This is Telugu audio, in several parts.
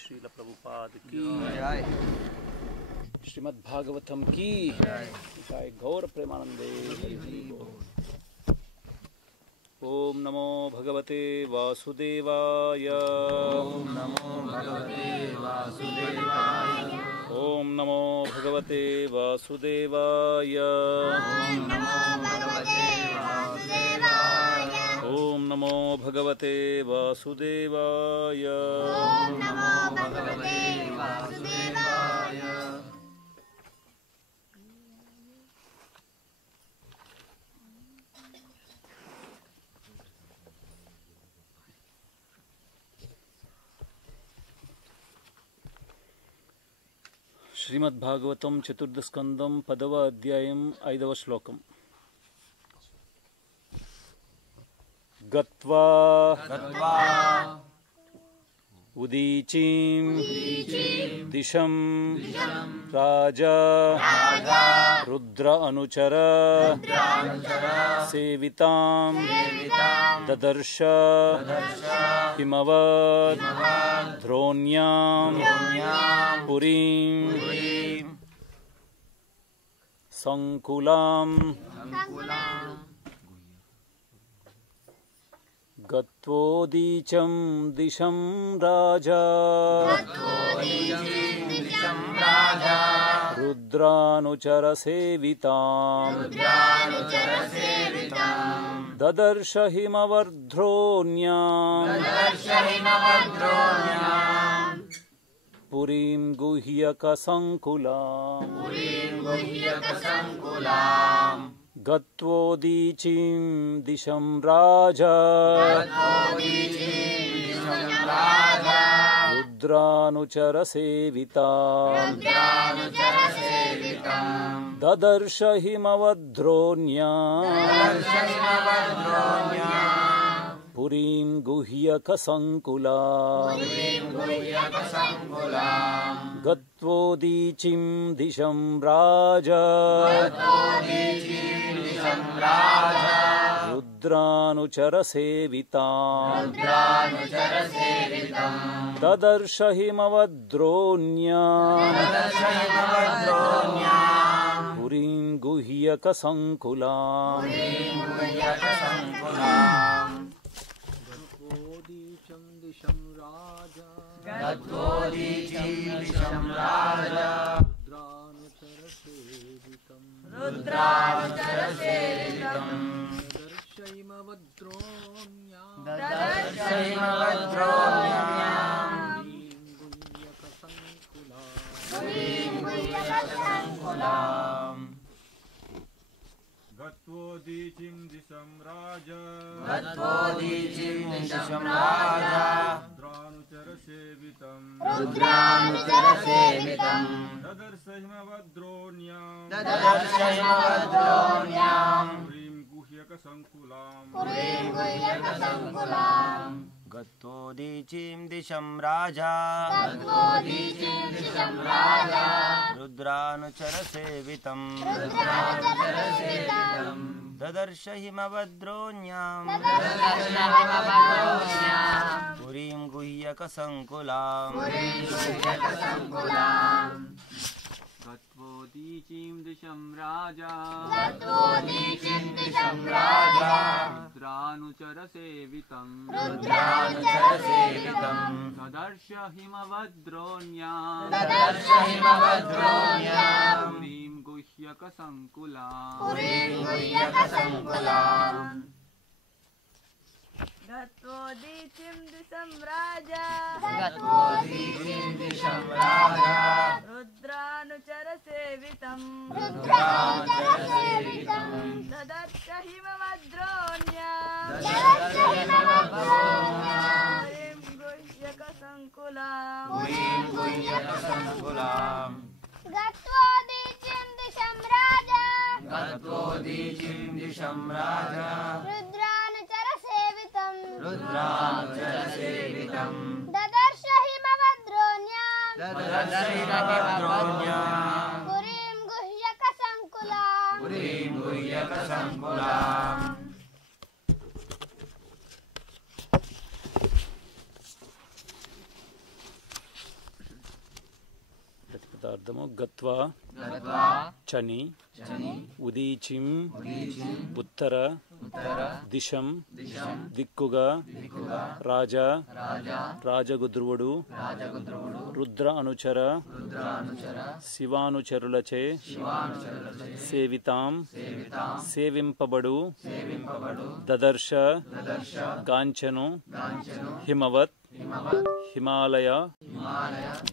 श्रील प्रभुपाद की श्रीमद् भागवतम की जय। गौर प्रेमानंदे ओम नमो भगवते वासुदेवाय। ओम नमो भगवते वासुदेवाय। ओम नमो भगवते वासुदेवाय। ओम नमो भगवते वासुदेवाय। ओम नमो भगवते वासुदेवाय। श्रीमद्भागवतं चतुर्दस्कंदं 10వ अध्यायं 5వ శ్లోకం। गत्वा उदीचीं दिशं राजा रुद्र अनुचर सेवितां ददर्श हिमवत् द्रोण्यां पुरीं संकुलां गत्वोदीचं दिशं राजा रुद्रानुचर सेवितां ददर्श हिमवर्ध्रोण्यां पुरीं गुह्यकसंकुलाम् गत्वोदीचीं दिशं राजा रुद्रानुचर सेवितां ददर्श हिमवद्रोण्यां पुरीं गुह्यकसंकुलाम् गत्वोदीचीं दिशं राजा रुद्रानुचर सेवितां ददर्श हिमवद्रोण्यां पुरीं गुह्यकसंकुलाम् गत्वोदीचं दिशं राजा रुद्रानुचर सेवितां गत्वोदीचिं दिशं राजा रुद्रानुचरसेवितं ददर्श हिमवद्रोण्यां पुरीं गुह्यकसङ्कुलाम् गत्वोदीचिं दिशं राजा रुद्रानुचरसेवितं ददर्श हिमवद्रोण्यां पुरीं गुह्यकसङ्कुलाम् गत्वोदीचिं दिशं राजा रुद्रानुचरसेवितं ददर्श हिमवद्रोण्यां पुरीं गुह्यकसङ्कुलाम् गत्वोदीचिं दिशं राजा रुद्रानुचरसेवितं ददर्श हिमवद्रोण्यां गुह्यकसङ्कुलाम् गत्वोदीचिं दिशं राजा रुद्रानुचरसेवितं ददर्श हिमवद्रोण्यां पुरीं गुह्यकसङ्कुलाम् ప్రతిపదార్థము గత్వా చని ఉదీచిం ఉత్తర దిశం దిక్కుగా రాజా రాజగుద్రువుడు రుద్ర అనుచర శివానుచరులచే సేవితాం సేవింపబడు దదర్శ గాంచను హిమవత్ హిమాలయ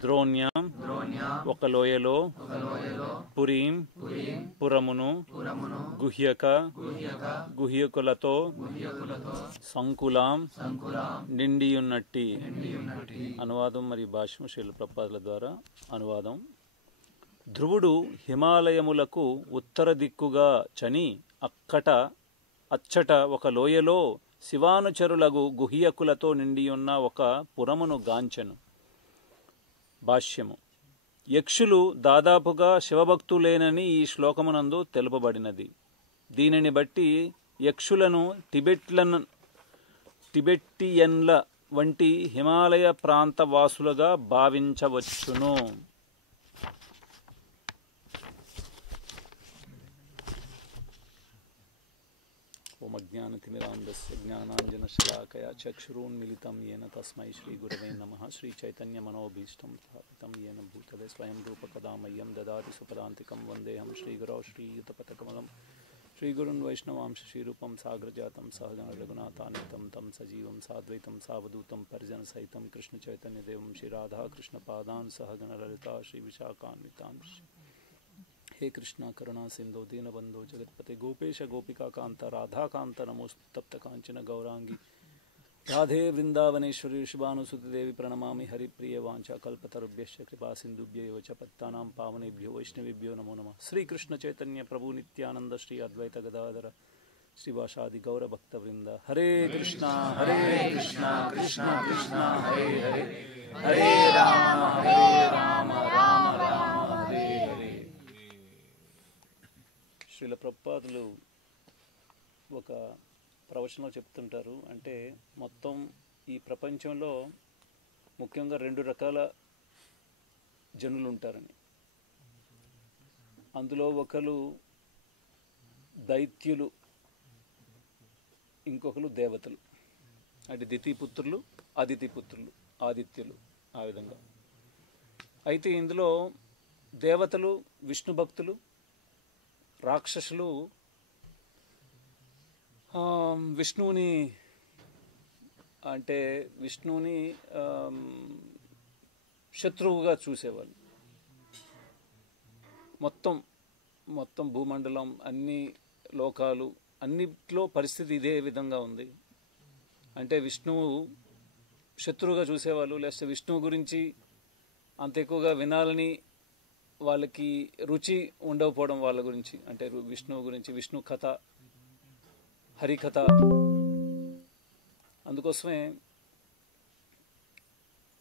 ద్రోణ్యం ఒక లోయలో పురీం పురమును గుహ్యకులతో సంకులాం నిండియున్నట్టి. అనువాదం మరియు భాష్యం శ్రీల ప్రభుపాదుల ద్వారా అనువాదం. ధ్రువుడు హిమాలయములకు ఉత్తర దిక్కుగా చని అచ్చట ఒక లోయలో శివానుచరులగు గుహ్యకులతో నిండియున్న ఒక పురమును గాంచెను. భాష్యము. యక్షులు దాదాపుగా శివభక్తులేనని ఈ శ్లోకమునందు తెలుపబడినది. దీనిని బట్టి యక్షులను టిబెట్టియన్ల వంటి హిమాలయ ప్రాంత వాసులుగా భావించవచ్చును. ఓం అజ్ఞానతిమిరాంధస్య జ్ఞానాంజనశలాకయా చక్షురున్మిలితం యేన తస్మై శ్రీగురవే నమః. శ్రీచైతన్యమనోభీష్టం స్థాపితం యేన భూతలే స్వయం రూపకదా మह्यं దదాతి సుపదాంతికం. వందేహం శ్రీగురౌ శ్రీయుతపథకమలం శ్రీగురున్ వైష్ణవాంశ శ్రీరూపం సాగ్రజాతం సహగణ రఘునాథానితం తం సజీవం సాద్వైతం సావధూతం పరిజన సహితం కృష్ణ చైతన్యదేవం శ్రీ రాధాకృష్ణపాదాన్ సహగణ లలితా శ్రీ విశాఖాన్వితాన్. हे कृष्णा करुणा सिंधु दीनबंधो जगतपते गोपेश गोपिका कांता राधा कांता नमोस्तु तप्त कांचन गौरांगी राधे वृंदावनेश्वरी शिवानुसुति देवी प्रणमामि हरिप्रिय वांछा कल्पतरुभ्यश्च कृपा सिंधुभ्यैव च पत्तानां पावनेभ्यो वैष्णवेभ्यो नमो नमः. श्री कृष्ण चैतन्य प्रभु नित्यानंद श्री अद्वैत गदाधर श्रीवासादि गौर भक्तवृंद. हरे कृष्णा कृष्णा कृष्णा हरे हरे हरे राम राम राम हरे हरे. శ్రీల ప్రభుపాదులు ఒక ప్రవచనంలో చెప్తుంటారు. అంటే మొత్తం ఈ ప్రపంచంలో ముఖ్యంగా 2 రకాల జనులు ఉంటారని. అందులో ఒకరు దైత్యులు, ఇంకొకరు దేవతలు. అంటే దితిపుత్రులు అదితిపుత్రులు ఆదిత్యులు ఆ విధంగా. అయితే ఇందులో దేవతలు విష్ణు భక్తులు, రాక్షసులు విష్ణువుని అంటే విష్ణువుని శత్రువుగా చూసేవాళ్ళు. మొత్తం భూమండలం, అన్ని లోకాలు, అన్నిట్లో పరిస్థితి ఇదే విధంగా ఉంది. అంటే విష్ణువు శత్రువుగా చూసేవాళ్ళు, లేకపోతే విష్ణువు గురించి అంత ఎక్కువగా వినాలని వాళ్ళకి రుచి ఉండకపోవడం వాళ్ళ గురించి, అంటే విష్ణువు గురించి, విష్ణు కథ, హరికథ. అందుకోసమే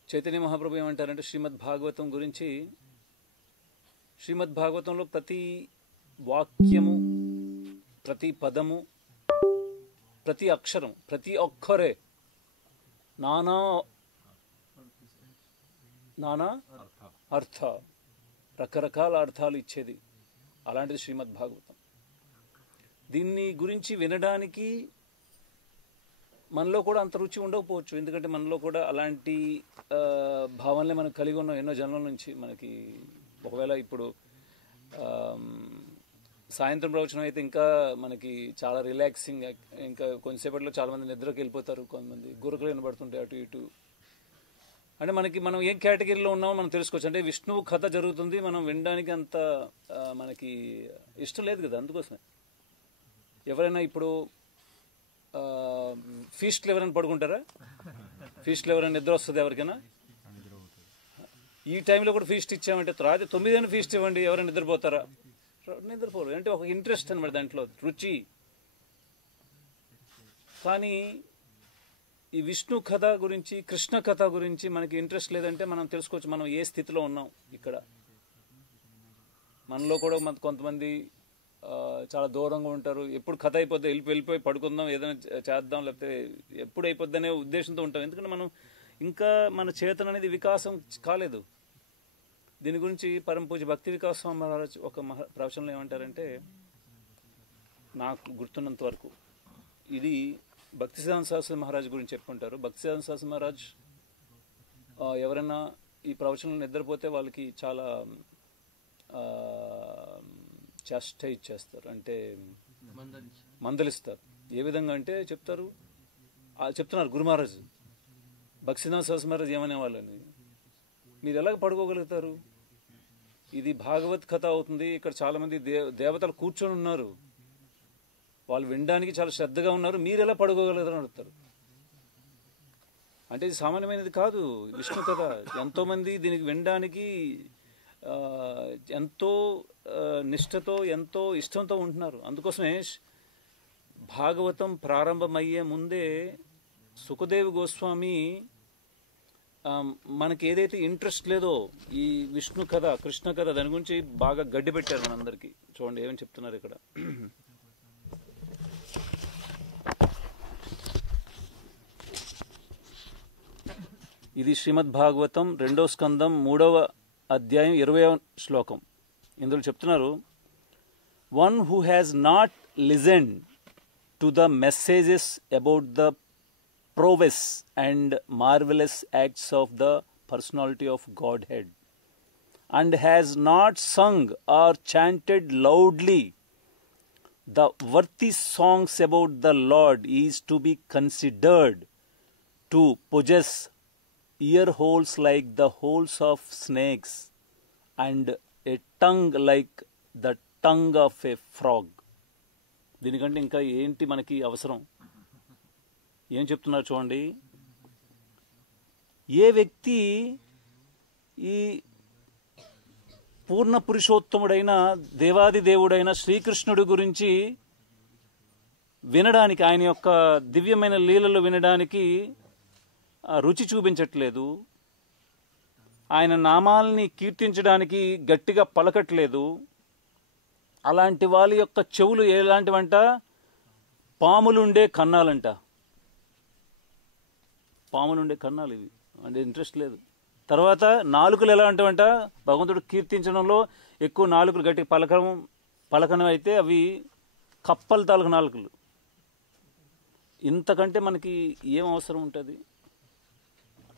చైతన్య మహాప్రభు ఏమంటారంటే శ్రీమద్ భాగవతం గురించి, శ్రీమద్ భాగవతంలో ప్రతి వాక్యము, ప్రతి పదము, ప్రతి అక్షరం, ప్రతి ఒక్కరే నానా అర్థ, రకరకాల అర్థాలు ఇచ్చేది. అలాంటిది శ్రీమద్ భాగవతం. దీన్ని గురించి వినడానికి మనలో కూడా అంత రుచి ఉండకపోవచ్చు, ఎందుకంటే మనలో కూడా అలాంటి భావనలే మనం కలిగి ఉన్నాం ఎన్నో జన్మల నుంచి. మనకి ఒకవేళ ఇప్పుడు సాయంత్రం ప్రవచనం అయితే ఇంకా మనకి చాలా రిలాక్సింగ్, ఇంకా కొంతసేపట్లో చాలామంది నిద్రకి వెళ్ళిపోతారు, కొంతమంది గురుకులు వినబడుతుంటాయి అటు ఇటు. అంటే మనం ఏ కేటగిరీలో ఉన్నామో మనం తెలుసుకోవచ్చు. అంటే విష్ణువు కథ జరుగుతుంది, మనం వినడానికి అంత మనకి ఇష్టం లేదు కదా. అందుకోసమే ఎవరైనా ఇప్పుడు ఫీస్ట్లో ఎవరైనా పడుకుంటారా? ఫీస్ట్లో ఎవరైనా నిద్ర వస్తుంది ఎవరికైనా? ఈ టైంలో కూడా ఫీస్ట్ ఇచ్చామంటే రాత్రి 9 ఫీస్ట్ ఇవ్వండి, ఎవరైనా నిద్రపోతారా? నిద్రపోరు. అంటే ఒక ఇంట్రెస్ట్ అనమాట, దాంట్లో రుచి. కానీ ఈ విష్ణు కథ గురించి, కృష్ణ కథ గురించి మనకి ఇంట్రెస్ట్ లేదంటే మనం తెలుసుకోవచ్చు మనం ఏ స్థితిలో ఉన్నాం. ఇక్కడ మనలో కూడా కొంతమంది చాలా దూరంగా ఉంటారు. ఎప్పుడు కథ అయిపోద్ది, వెళ్ళిపోయి పడుకుందాం, ఏదైనా చేద్దాం, లేకపోతే ఎప్పుడు అయిపోద్ది అనే ఉద్దేశంతో ఉంటాం. ఎందుకంటే మనం ఇంకా మన చేతన అనేది వికాసం కాలేదు. దీని గురించి పరమ పూజ భక్తి వికాస స్వామి మహారాజ్ ఒక ప్రవచనంలో ఏమంటారంటే, నాకు గుర్తున్నంత వరకు ఇది భక్తి సిద్ధాంత శాస్త్రి మహారాజ్ గురించి చెప్పుకుంటారు. భక్తి సిద్ధాంత శాస్త్రి మహారాజ్ ఎవరైనా ఈ ప్రవచనంలో నిద్రపోతే వాళ్ళకి చాలా చాస్టైజ్ చేస్తారు, అంటే మందలిస్తారు. ఏ విధంగా అంటే చెప్తున్నారు గురు మహారాజ్, భక్తి సిద్ధాంత శాస్త్రి మహారాజ్ ఏమనే వాళ్ళని, మీరు ఎలాగ పడుకోగలుగుతారు? ఇది భాగవత్ కథ అవుతుంది, ఇక్కడ చాలామంది దేవతలు కూర్చొని ఉన్నారు, వాళ్ళు వినడానికి చాలా శ్రద్ధగా ఉన్నారు, మీరు ఎలా పడుకోగలుగుతారని అడుగుతారు. అంటే ఇది సామాన్యమైనది కాదు. విష్ణు కథ ఎంతోమంది దీనికి వినడానికి ఎంతో నిష్ఠతో, ఎంతో ఇష్టంతో ఉంటున్నారు. అందుకోసమే భాగవతం ప్రారంభమయ్యే ముందే సుఖదేవ్ గోస్వామి మనకి ఏదైతే ఇంట్రెస్ట్ లేదో ఈ విష్ణు కథ, కృష్ణ కథ, దాని గురించి బాగా గడ్డి పెట్టారు మనందరికీ. చూడండి ఏమని చెప్తున్నారు ఇక్కడ. ఇది శ్రీమద్ భాగవతం 2వ స్కందం 3వ అధ్యాయం 20వ శ్లోకం. ఇందులో చెప్తున్నారు, one who has not listened to the messages about the prowess and marvelous acts of the personality of Godhead, and has not sung or chanted loudly the worthy songs about the Lord, is to be considered to possess ear holes like the holes of snakes and a tongue like the tongue of a frog. దీనికంటే ఇంకా ఏంటి మనకి అవసరం? ఏం చెప్తున్నారు చూడండి. ఏ వ్యక్తి ఈ పూర్ణ పురుషోత్తముడైన దేవాది దేవుడైన శ్రీకృష్ణుడి గురించి వినడానికి, ఆయన యొక్క దివ్యమైన లీలలు వినడానికి రుచి చూపించట్లేదు, ఆయన నామాల్ని కీర్తించడానికి గట్టిగా పలకట్లేదు, అలాంటి వాళ్ళ యొక్క చెవులు ఎలాంటివంట? పాములుండే కన్నాలంట. పాములుండే కన్నాలు ఇవి, అంటే ఇంట్రెస్ట్ లేదు. తర్వాత నాలుకలు ఎలా అంటామంట? భగవంతుడు కీర్తించడంలో ఎక్కువ నాలుకలు గట్టి పలకనం అయితే అవి కప్పల తాలూకు నాలుకలు. ఇంతకంటే మనకి ఏం అవసరం ఉంటుంది?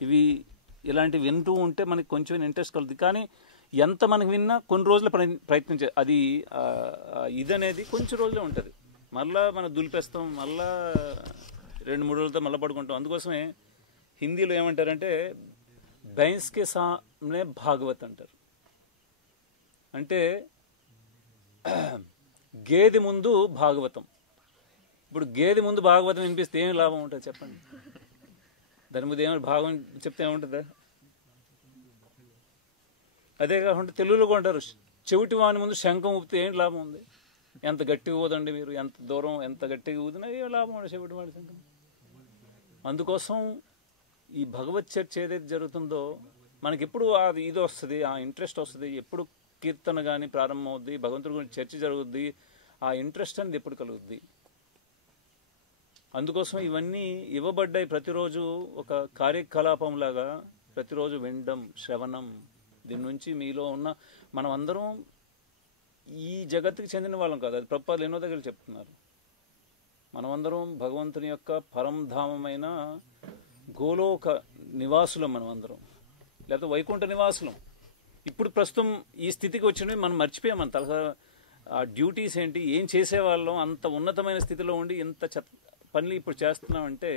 ఇవి ఇలాంటివి వింటూ ఉంటే మనకి కొంచెం ఇంట్రెస్ట్ కలుగుతుంది. కానీ ఎంత మనకు విన్నా కొన్ని రోజులు ప్రయత్నించే అది ఇదనేది కొంచెం రోజులే ఉంటుంది. మళ్ళా మనం దులిపేస్తాం, మళ్ళా 2-3 రోజులతో మళ్ళీ పడుకుంటాం. అందుకోసమే హిందీలో ఏమంటారంటే భైన్స్కే సామ్నే భాగవత్ అంటారు. అంటే గేదె ముందు భాగవతం. ఇప్పుడు గేదె ముందు భాగవతం వినిపిస్తే ఏం లాభం ఉంటుంది చెప్పండి? దాని ముందు ఏమైనా భాగం చెప్తే ఏముంటుందా? అదే కాకుండా తెలుగులో కూడా అంటారు, చెవిటి వాని ముందు శంఖం ఊపితే ఏం లాభం ఉంది? ఎంత గట్టిగా ఊదండి మీరు, ఎంత దూరం ఎంత గట్టిగా ఊదినా ఏం లాభం ఉండదు చెవిటి వాడి శంఖం. అందుకోసం ఈ భగవత్ చర్చ ఏదైతే జరుగుతుందో మనకి ఎప్పుడు ఇది వస్తుంది, ఆ ఇంట్రెస్ట్ వస్తుంది. ఎప్పుడు కీర్తన కానీ ప్రారంభం అవుద్ది, భగవంతుడి గురించి చర్చ జరుగుద్ది, ఆ ఇంట్రెస్ట్ అనేది ఎప్పుడు కలుగుద్ది. అందుకోసం ఇవన్నీ ఇవ్వబడ్డాయి. ప్రతిరోజు ఒక కార్యకలాపంలాగా ప్రతిరోజు వినడం, శ్రవణం. దీని నుంచి మీలో ఉన్న మనం అందరం ఈ జగత్తుకి చెందిన వాళ్ళం కాదు. అది ప్రభుపాదులు ఎన్నో దగ్గర చెప్తున్నారు. మనమందరం భగవంతుని యొక్క పరంధామమైన గోలోక నివాసులం, మనం అందరం, లేకపోతే వైకుంఠ నివాసులం. ఇప్పుడు ప్రస్తుతం ఈ స్థితికి వచ్చినవి మనం మర్చిపోయాం. మన తలసా ఆ డ్యూటీస్ ఏంటి, ఏం చేసేవాళ్ళం, అంత ఉన్నతమైన స్థితిలో ఉండి ఇంత పనులు ఇప్పుడు చేస్తున్నామంటే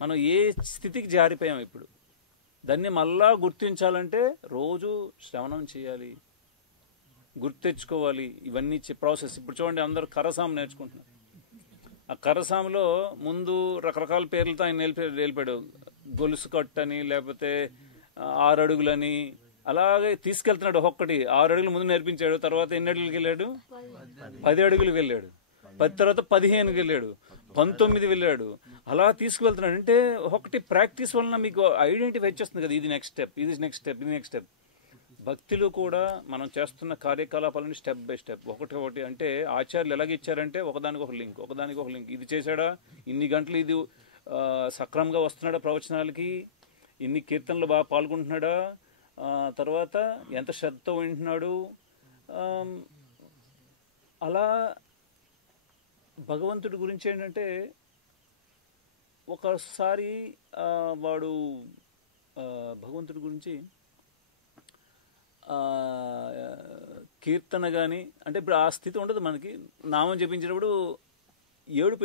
మనం ఏ స్థితికి జారిపోయాం. ఇప్పుడు దాన్ని మళ్ళా గుర్తించాలంటే రోజు శ్రవణం చేయాలి, గుర్తెచ్చుకోవాలి. ఇవన్నీ ప్రాసెస్. ఇప్పుడు చూడండి, అందరూ కరసాము నేర్చుకుంటున్నారు. ఆ కరసాములో ముందు రకరకాల పేర్లతో ఆయన నిలిపాడు. గొలుసు కట్టని, లేకపోతే 6 అడుగులని, అలాగే తీసుకెళ్తున్నాడు. ఒక్కొక్కటి 6 అడుగులు ముందు నేర్పించాడు. తర్వాత ఎన్ని అడుగులకి వెళ్ళాడు? 10 అడుగులకు వెళ్ళాడు. 10 తర్వాత 15కి వెళ్ళాడు, 19 వెళ్ళాడు. అలా తీసుకువెళ్తున్నాడు. అంటే ఒకటి ప్రాక్టీస్ వలన మీకు ఐడెంటిఫై చేస్తుంది కదా, ఇది నెక్స్ట్ స్టెప్, ఇది నెక్స్ట్ స్టెప్, ఇది నెక్స్ట్ స్టెప్. భక్తిలో కూడా మనం చేస్తున్న కార్యకలాపాలని స్టెప్ బై స్టెప్, ఒకటి. అంటే ఆచార్యులు ఎలాగ ఇచ్చారంటే ఒకదానికి ఒక లింక్, ఒకదానికి ఒక లింక్. ఇది చేశాడా, ఇన్ని గంటలు ఇది సక్రమంగా వస్తున్నాడా ప్రవచనాలకి, ఇన్ని కీర్తనలు బాగా పాల్గొంటున్నాడా, తర్వాత ఎంత శ్రద్ధతో వింటున్నాడు. అలా భగవంతుడి గురించి ఏంటంటే ఒకసారి వాడు భగవంతుడి గురించి కీర్తన కానీ, అంటే ఇప్పుడు ఆ స్థితి ఉండదు మనకి. నామం జపించినప్పుడు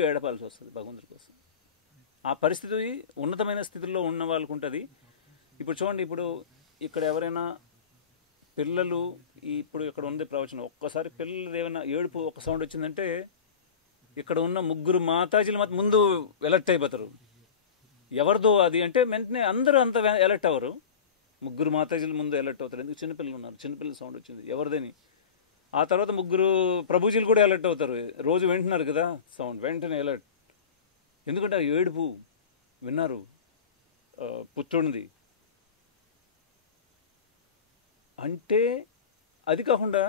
ఏడపాల్సి వస్తుంది భగవంతుడి కోసం. ఆ పరిస్థితి ఉన్నతమైన స్థితిలో ఉన్న వాళ్ళకు ఉంటుంది. ఇప్పుడు చూడండి, ఇప్పుడు ఇక్కడ ఎవరైనా పిల్లలు, ఇప్పుడు ఇక్కడ ఉంది ప్రవచనం, ఒక్కసారి పిల్లలు ఏమైనా ఏడుపు ఒక సౌండ్ వచ్చిందంటే ఇక్కడ ఉన్న 3 మాతాజీలు ముందు ఎలర్ట్ అయిపోతారు. ఎవరిదో అది అంటే వెంటనే అందరూ అంత ఎలర్ట్ అవ్వరు. 3 మాతాజీలు ముందు ఎలర్ట్ అవుతారు. ఎందుకు? చిన్నపిల్లలు ఉన్నారు, చిన్నపిల్లల సౌండ్ వచ్చింది ఎవరిదని. ఆ తర్వాత 3 ప్రభుజీలు కూడా ఎలర్ట్ అవుతారు. రోజు వింటున్నారు కదా సౌండ్, వెంటనే ఎలర్ట్. ఎందుకంటే ఆ ఏడుపు విన్నారు పుత్రునిది. అంటే అది కాకుండా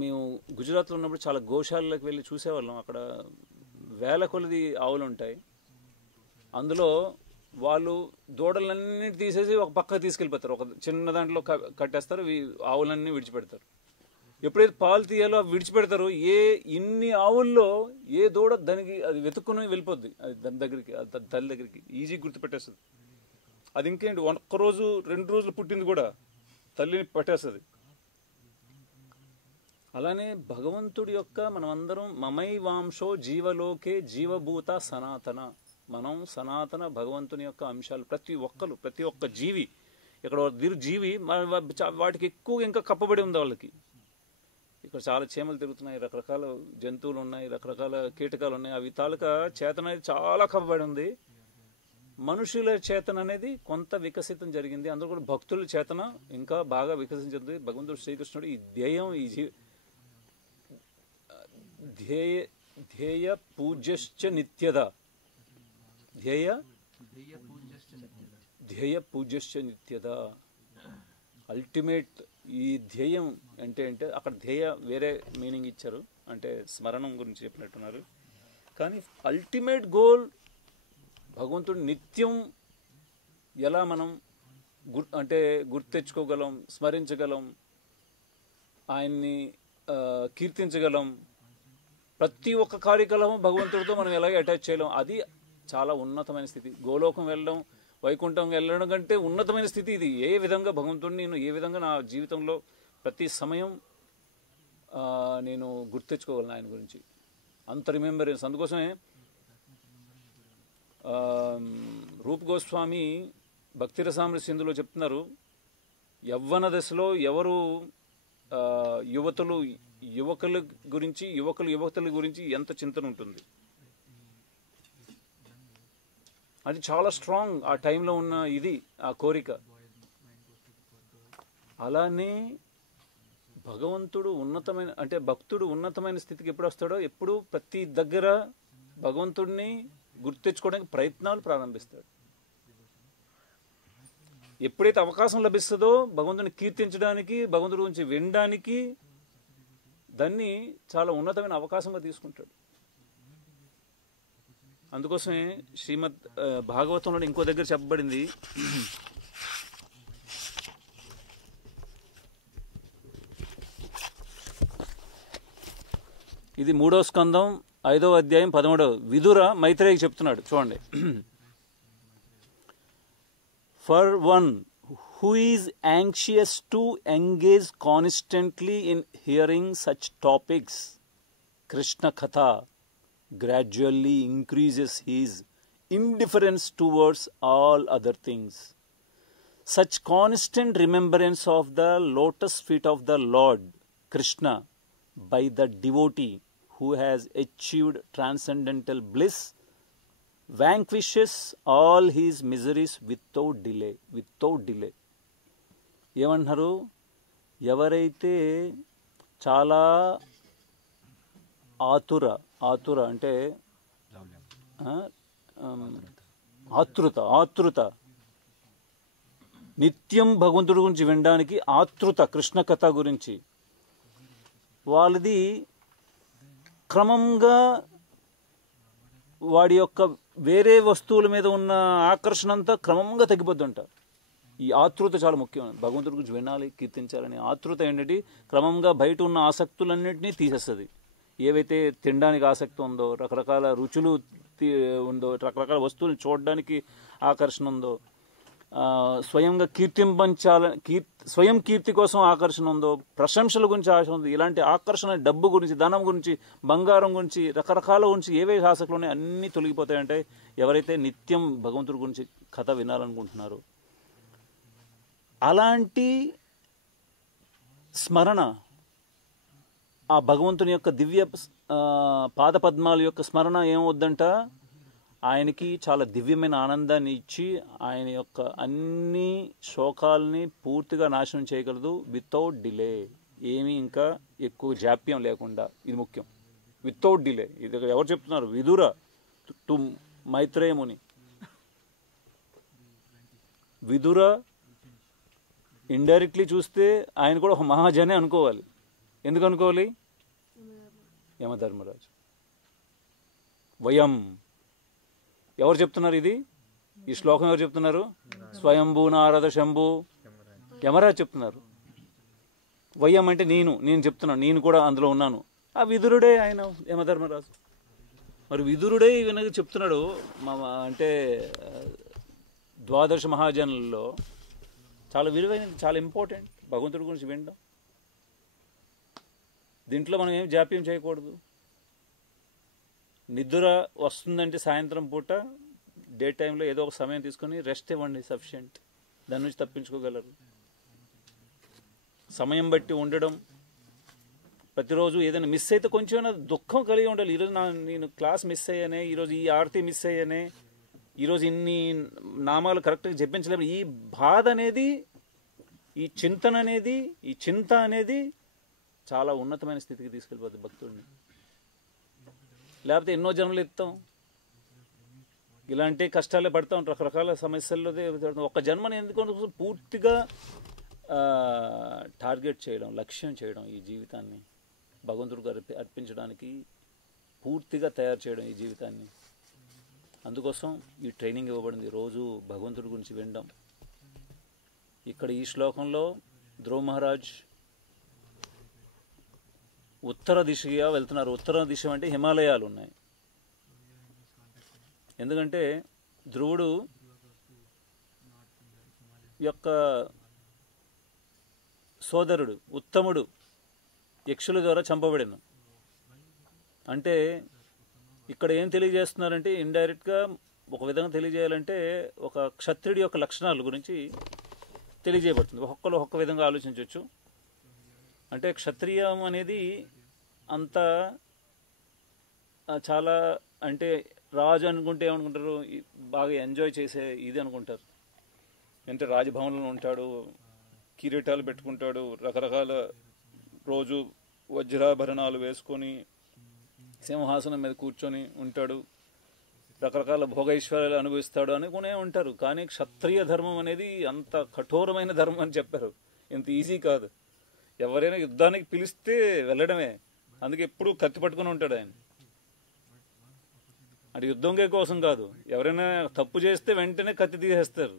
మేము గుజరాత్లో ఉన్నప్పుడు చాలా గోశాలలోకి వెళ్ళి చూసేవాళ్ళం. అక్కడ వేల కొలది ఆవులు ఉంటాయి. అందులో వాళ్ళు దూడలన్నీ తీసేసి ఒక పక్కకు తీసుకెళ్ళిపోతారు. ఒక చిన్న దాంట్లో కట్టేస్తారు, ఆవులన్నీ విడిచిపెడతారు. ఎప్పుడైతే పాలు తీయాలో విడిచిపెడతారు, ఇన్ని ఆవుల్లో ఏ దూడ దానికి అది వెతుక్కుని వెళ్ళిపోద్ది. అది దాని దగ్గరికి, తల్లి దగ్గరికి ఈజీ గుర్తుపెట్టేస్తుంది. అది ఇంకేంటి, 1 రోజు 2 రోజులు పుట్టింది కూడా తల్లిని పట్టేస్తుంది. అలానే భగవంతుడి యొక్క మనమందరం మమై వాంశో జీవలోకే జీవభూత సనాతన, మనం సనాతన భగవంతుని యొక్క అంశాలు. ప్రతి ఒక్క జీవి, ఇక్కడ జీవి వాటికి ఎక్కువ ఇంకా కప్పబడి ఉంది వాళ్ళకి. ఇక్కడ చాలా చీమలు తిరుగుతున్నాయి, రకరకాల జంతువులు ఉన్నాయి, రకరకాల కీటకాలు ఉన్నాయి. అవి తాలూకా చేతన అనేది చాలా కప్పబడి ఉంది. మనుషుల చేతన అనేది కొంత వికసితం జరిగింది. అందులో కూడా భక్తుల చేతన ఇంకా బాగా వికసించింది. భగవంతుడు శ్రీకృష్ణుడు ఈ ధ్యేయం, ఈ ధ్యేయ పూజ్యశ్చ నిత్యద, ధ్యేయ పూజ్యశ్చ నిత్యద, అల్టిమేట్. ఈ ధ్యేయం అంటే అక్కడ ధ్యేయ వేరే మీనింగ్ ఇచ్చారు, అంటే స్మరణం గురించి చెప్పినట్టున్నారు. కానీ అల్టిమేట్ గోల్ భగవంతుడు నిత్యం ఎలా మనం గుర్తెచ్చుకోగలం, స్మరించగలం, ఆయన్ని కీర్తించగలం. ప్రతి ఒక్క కార్యకలాపం భగవంతుడితో మనం ఎలాగ అటాచ్ చేయలేం. అది చాలా ఉన్నతమైన స్థితి. గోలోకం వెళ్ళడం, వైకుంఠం వెళ్ళడం కంటే ఉన్నతమైన స్థితి ఇది. ఏ విధంగా భగవంతుడిని నేను ఏ విధంగా నా జీవితంలో ప్రతి సమయం నేను గుర్తెచ్చుకోగలను ఆయన గురించి, అంత రిమెంబరెన్స్. అందుకోసమే రూప్ గోస్వామి భక్తి రసామృత సింధులో చెప్తున్నారు, యవ్వన దశలో ఎవరు యువకుల గురించి యువతుల గురించి ఎంత చింతన ఉంటుంది, అది చాలా స్ట్రాంగ్ ఆ టైంలో ఉన్న ఇది ఆ కోరిక. అలానే భగవంతుడు ఉన్నతమైన అంటే భక్తుడు ఉన్నతమైన స్థితికి ఎప్పుడు వస్తాడో, ఎప్పుడు ప్రతి దగ్గర భగవంతుడిని గుర్తించుకోవడానికి ప్రయత్నాలు ప్రారంభిస్తాడు. ఎప్పుడైతే అవకాశం లభిస్తుందో భగవంతుని కీర్తించడానికి, భగవంతుడి గురించి వినడానికి, దాన్ని చాలా ఉన్నతమైన అవకాశంగా తీసుకుంటాడు. అందుకోసమే శ్రీమద్ భాగవతంలో ఇంకో దగ్గర చెప్పబడింది, ఇది 3వ స్కందం 5వ అధ్యాయం 13వ విదుర మైత్రేయికి చెప్తున్నాడు. చూడండి, for one who is anxious to engage constantly in hearing such topics, Krishna Katha gradually increases his indifference towards all other things. Such constant remembrance of the lotus feet of the Lord Krishna by the devotee who has achieved transcendental bliss vanquishes all his miseries without delay. ఏమంటున్నారు, ఎవరైతే చాలా ఆతుర అంటే ఆతృత నిత్యం భగవంతుడి గురించి వినడానికి ఆతృత, కృష్ణ కథ గురించి వాళ్ళది క్రమంగా వాడి యొక్క వేరే వస్తువుల మీద ఉన్న ఆకర్షణ అంతా క్రమంగా తగ్గిపోతుంట. ఈ ఆతృత చాలా ముఖ్యం. భగవంతుడి గురించి వినాలి, కీర్తించాలని ఆతృత ఏంటంటే క్రమంగా బయట ఉన్న ఆసక్తులన్నింటినీ తీసేస్తుంది. ఏవైతే తినడానికి ఆసక్తి ఉందో, రకరకాల రుచులు ఉందో, రకరకాల వస్తువులు చూడడానికి ఆకర్షణ ఉందో, స్వయంగా స్వయం కీర్తి కోసం ఆకర్షణ ఉందో, ప్రశంసల గురించి ఆశ ఉంది, ఇలాంటి ఆకర్షణ డబ్బు గురించి, ధనం గురించి, బంగారం గురించి, రకరకాల గురించి ఏవైతే ఆసక్తులు ఉన్నాయో అన్నీ తొలగిపోతాయంటే ఎవరైతే నిత్యం భగవంతుడి గురించి కథ వినాలనుకుంటున్నారో. అలాంటి స్మరణ, ఆ భగవంతుని యొక్క దివ్య పాదపద్మాల యొక్క స్మరణ ఏమవుద్దంట, ఆయనకి చాలా దివ్యమైన ఆనందాన్ని ఇచ్చి ఆయన యొక్క అన్ని శోకాలని పూర్తిగా నాశనం చేయగలదు వితౌట్ డిలే. ఏమీ ఇంకా ఎక్కువ జాప్యం లేకుండా. ఇది ముఖ్యం, వితౌట్ డిలే. ఇది ఎవరు చెప్తున్నారు? Vidura to Maitreya Muni. Vidura indirectly చూస్తే ఆయన కూడా ఒక మహాజనే అనుకోవాలి. ఎందుకు అనుకోవాలి? యమధర్మరాజు. వయం ఎవరు చెప్తున్నారు? ఇది ఈ శ్లోకం ఎవరు చెప్తున్నారు? స్వయంభూ నారద శంభు యమరాజు చెప్తున్నారు. వయం అంటే నేను చెప్తున్నాను, నేను కూడా అందులో ఉన్నాను. ఆ విదురుడే ఆయన యమధర్మరాజు. మరి విదురుడే వినగ చెప్తున్నాడు. అంటే ద్వాదశ మహాజనులలో చాలా విలువైనది, చాలా ఇంపార్టెంట్ భగవంతుడి గురించి వినడం. దీంట్లో మనం ఏం జాప్యం చేయకూడదు. నిద్ర వస్తుందంటే సాయంత్రం పూట డే టైంలో ఏదో ఒక సమయం తీసుకొని రెస్ట్ ఇవ్వండి, సఫిషియెంట్. దాని నుంచి తప్పించుకోగలరు. సమయం బట్టి ఉండడం, ప్రతిరోజు ఏదైనా మిస్ అయితే కొంచెం దుఃఖం కలిగి ఉండాలి. ఈరోజు నేను క్లాస్ మిస్ అయ్యానే, ఈరోజు ఈ ఆరతి మిస్ అయ్యానే, ఈరోజు ఇన్ని నామాలు కరెక్ట్గా జపించలేము. ఈ బాధ అనేది, ఈ చింతన అనేది, ఈ చింత అనేది చాలా ఉన్నతమైన స్థితికి తీసుకెళ్ళిపోతుంది భక్తుడిని. లేకపోతే ఎన్నో జన్మలు ఎత్తాం, ఇలాంటి కష్టాలే పడతాం, రకరకాల సమస్యల్లో. ఒక జన్మని ఎందుకు పూర్తిగా టార్గెట్ చేయడం, లక్ష్యం చేయడం, ఈ జీవితాన్ని భగవంతుడికి అర్పించడానికి పూర్తిగా తయారు చేయడం ఈ జీవితాన్ని. అందుకోసం ఈ ట్రైనింగ్ ఇవ్వబడింది, రోజు భగవంతుడి గురించి వినడం. ఇక్కడ ఈ శ్లోకంలో ధ్రువ మహారాజ్ ఉత్తర దిశగా వెళ్తున్నారు. ఉత్తర దిశ అంటే హిమాలయాలు ఉన్నాయి. ఎందుకంటే ధ్రువుడు యొక్క సోదరుడు ఉత్తముడు యక్షుల ద్వారా చంపబడిన. అంటే ఇక్కడ ఏం తెలియజేస్తున్నారంటే ఇండైరెక్ట్గా ఒక విధంగా తెలియజేయాలంటే ఒక క్షత్రుడి యొక్క లక్షణాల గురించి తెలియజేయబడుతుంది. ఒక్కొక్కరు ఒక్కొక్క విధంగా ఆలోచించవచ్చు. అంటే క్షత్రియం అనేది అంత చాలా అంటే రాజు అనుకుంటే ఏమనుకుంటారు, బాగా ఎంజాయ్ చేసే ఇది అనుకుంటారు. అంటే రాజభవనంలో ఉంటాడు, కిరీటాలు పెట్టుకుంటాడు, రకరకాల రోజు వజ్రాభరణాలు వేసుకొని సింహాసనం మీద కూర్చొని ఉంటాడు, రకరకాల భోగైశ్వర్యాలు అనుభవిస్తాడు అనుకునే ఉంటారు. కానీ క్షత్రియ ధర్మం అనేది అంత కఠోరమైన ధర్మం అని చెప్పారు. ఇంత ఈజీ కాదు. ఎవరైనా యుద్ధానికి పిలిస్తే వెళ్ళడమే. అందుకే ఎప్పుడు కత్తి పట్టుకుని ఉంటాడు ఆయన. అంటే యుద్ధంకే కోసం కాదు, ఎవరైనా తప్పు చేస్తే వెంటనే కత్తి తీసేస్తారు.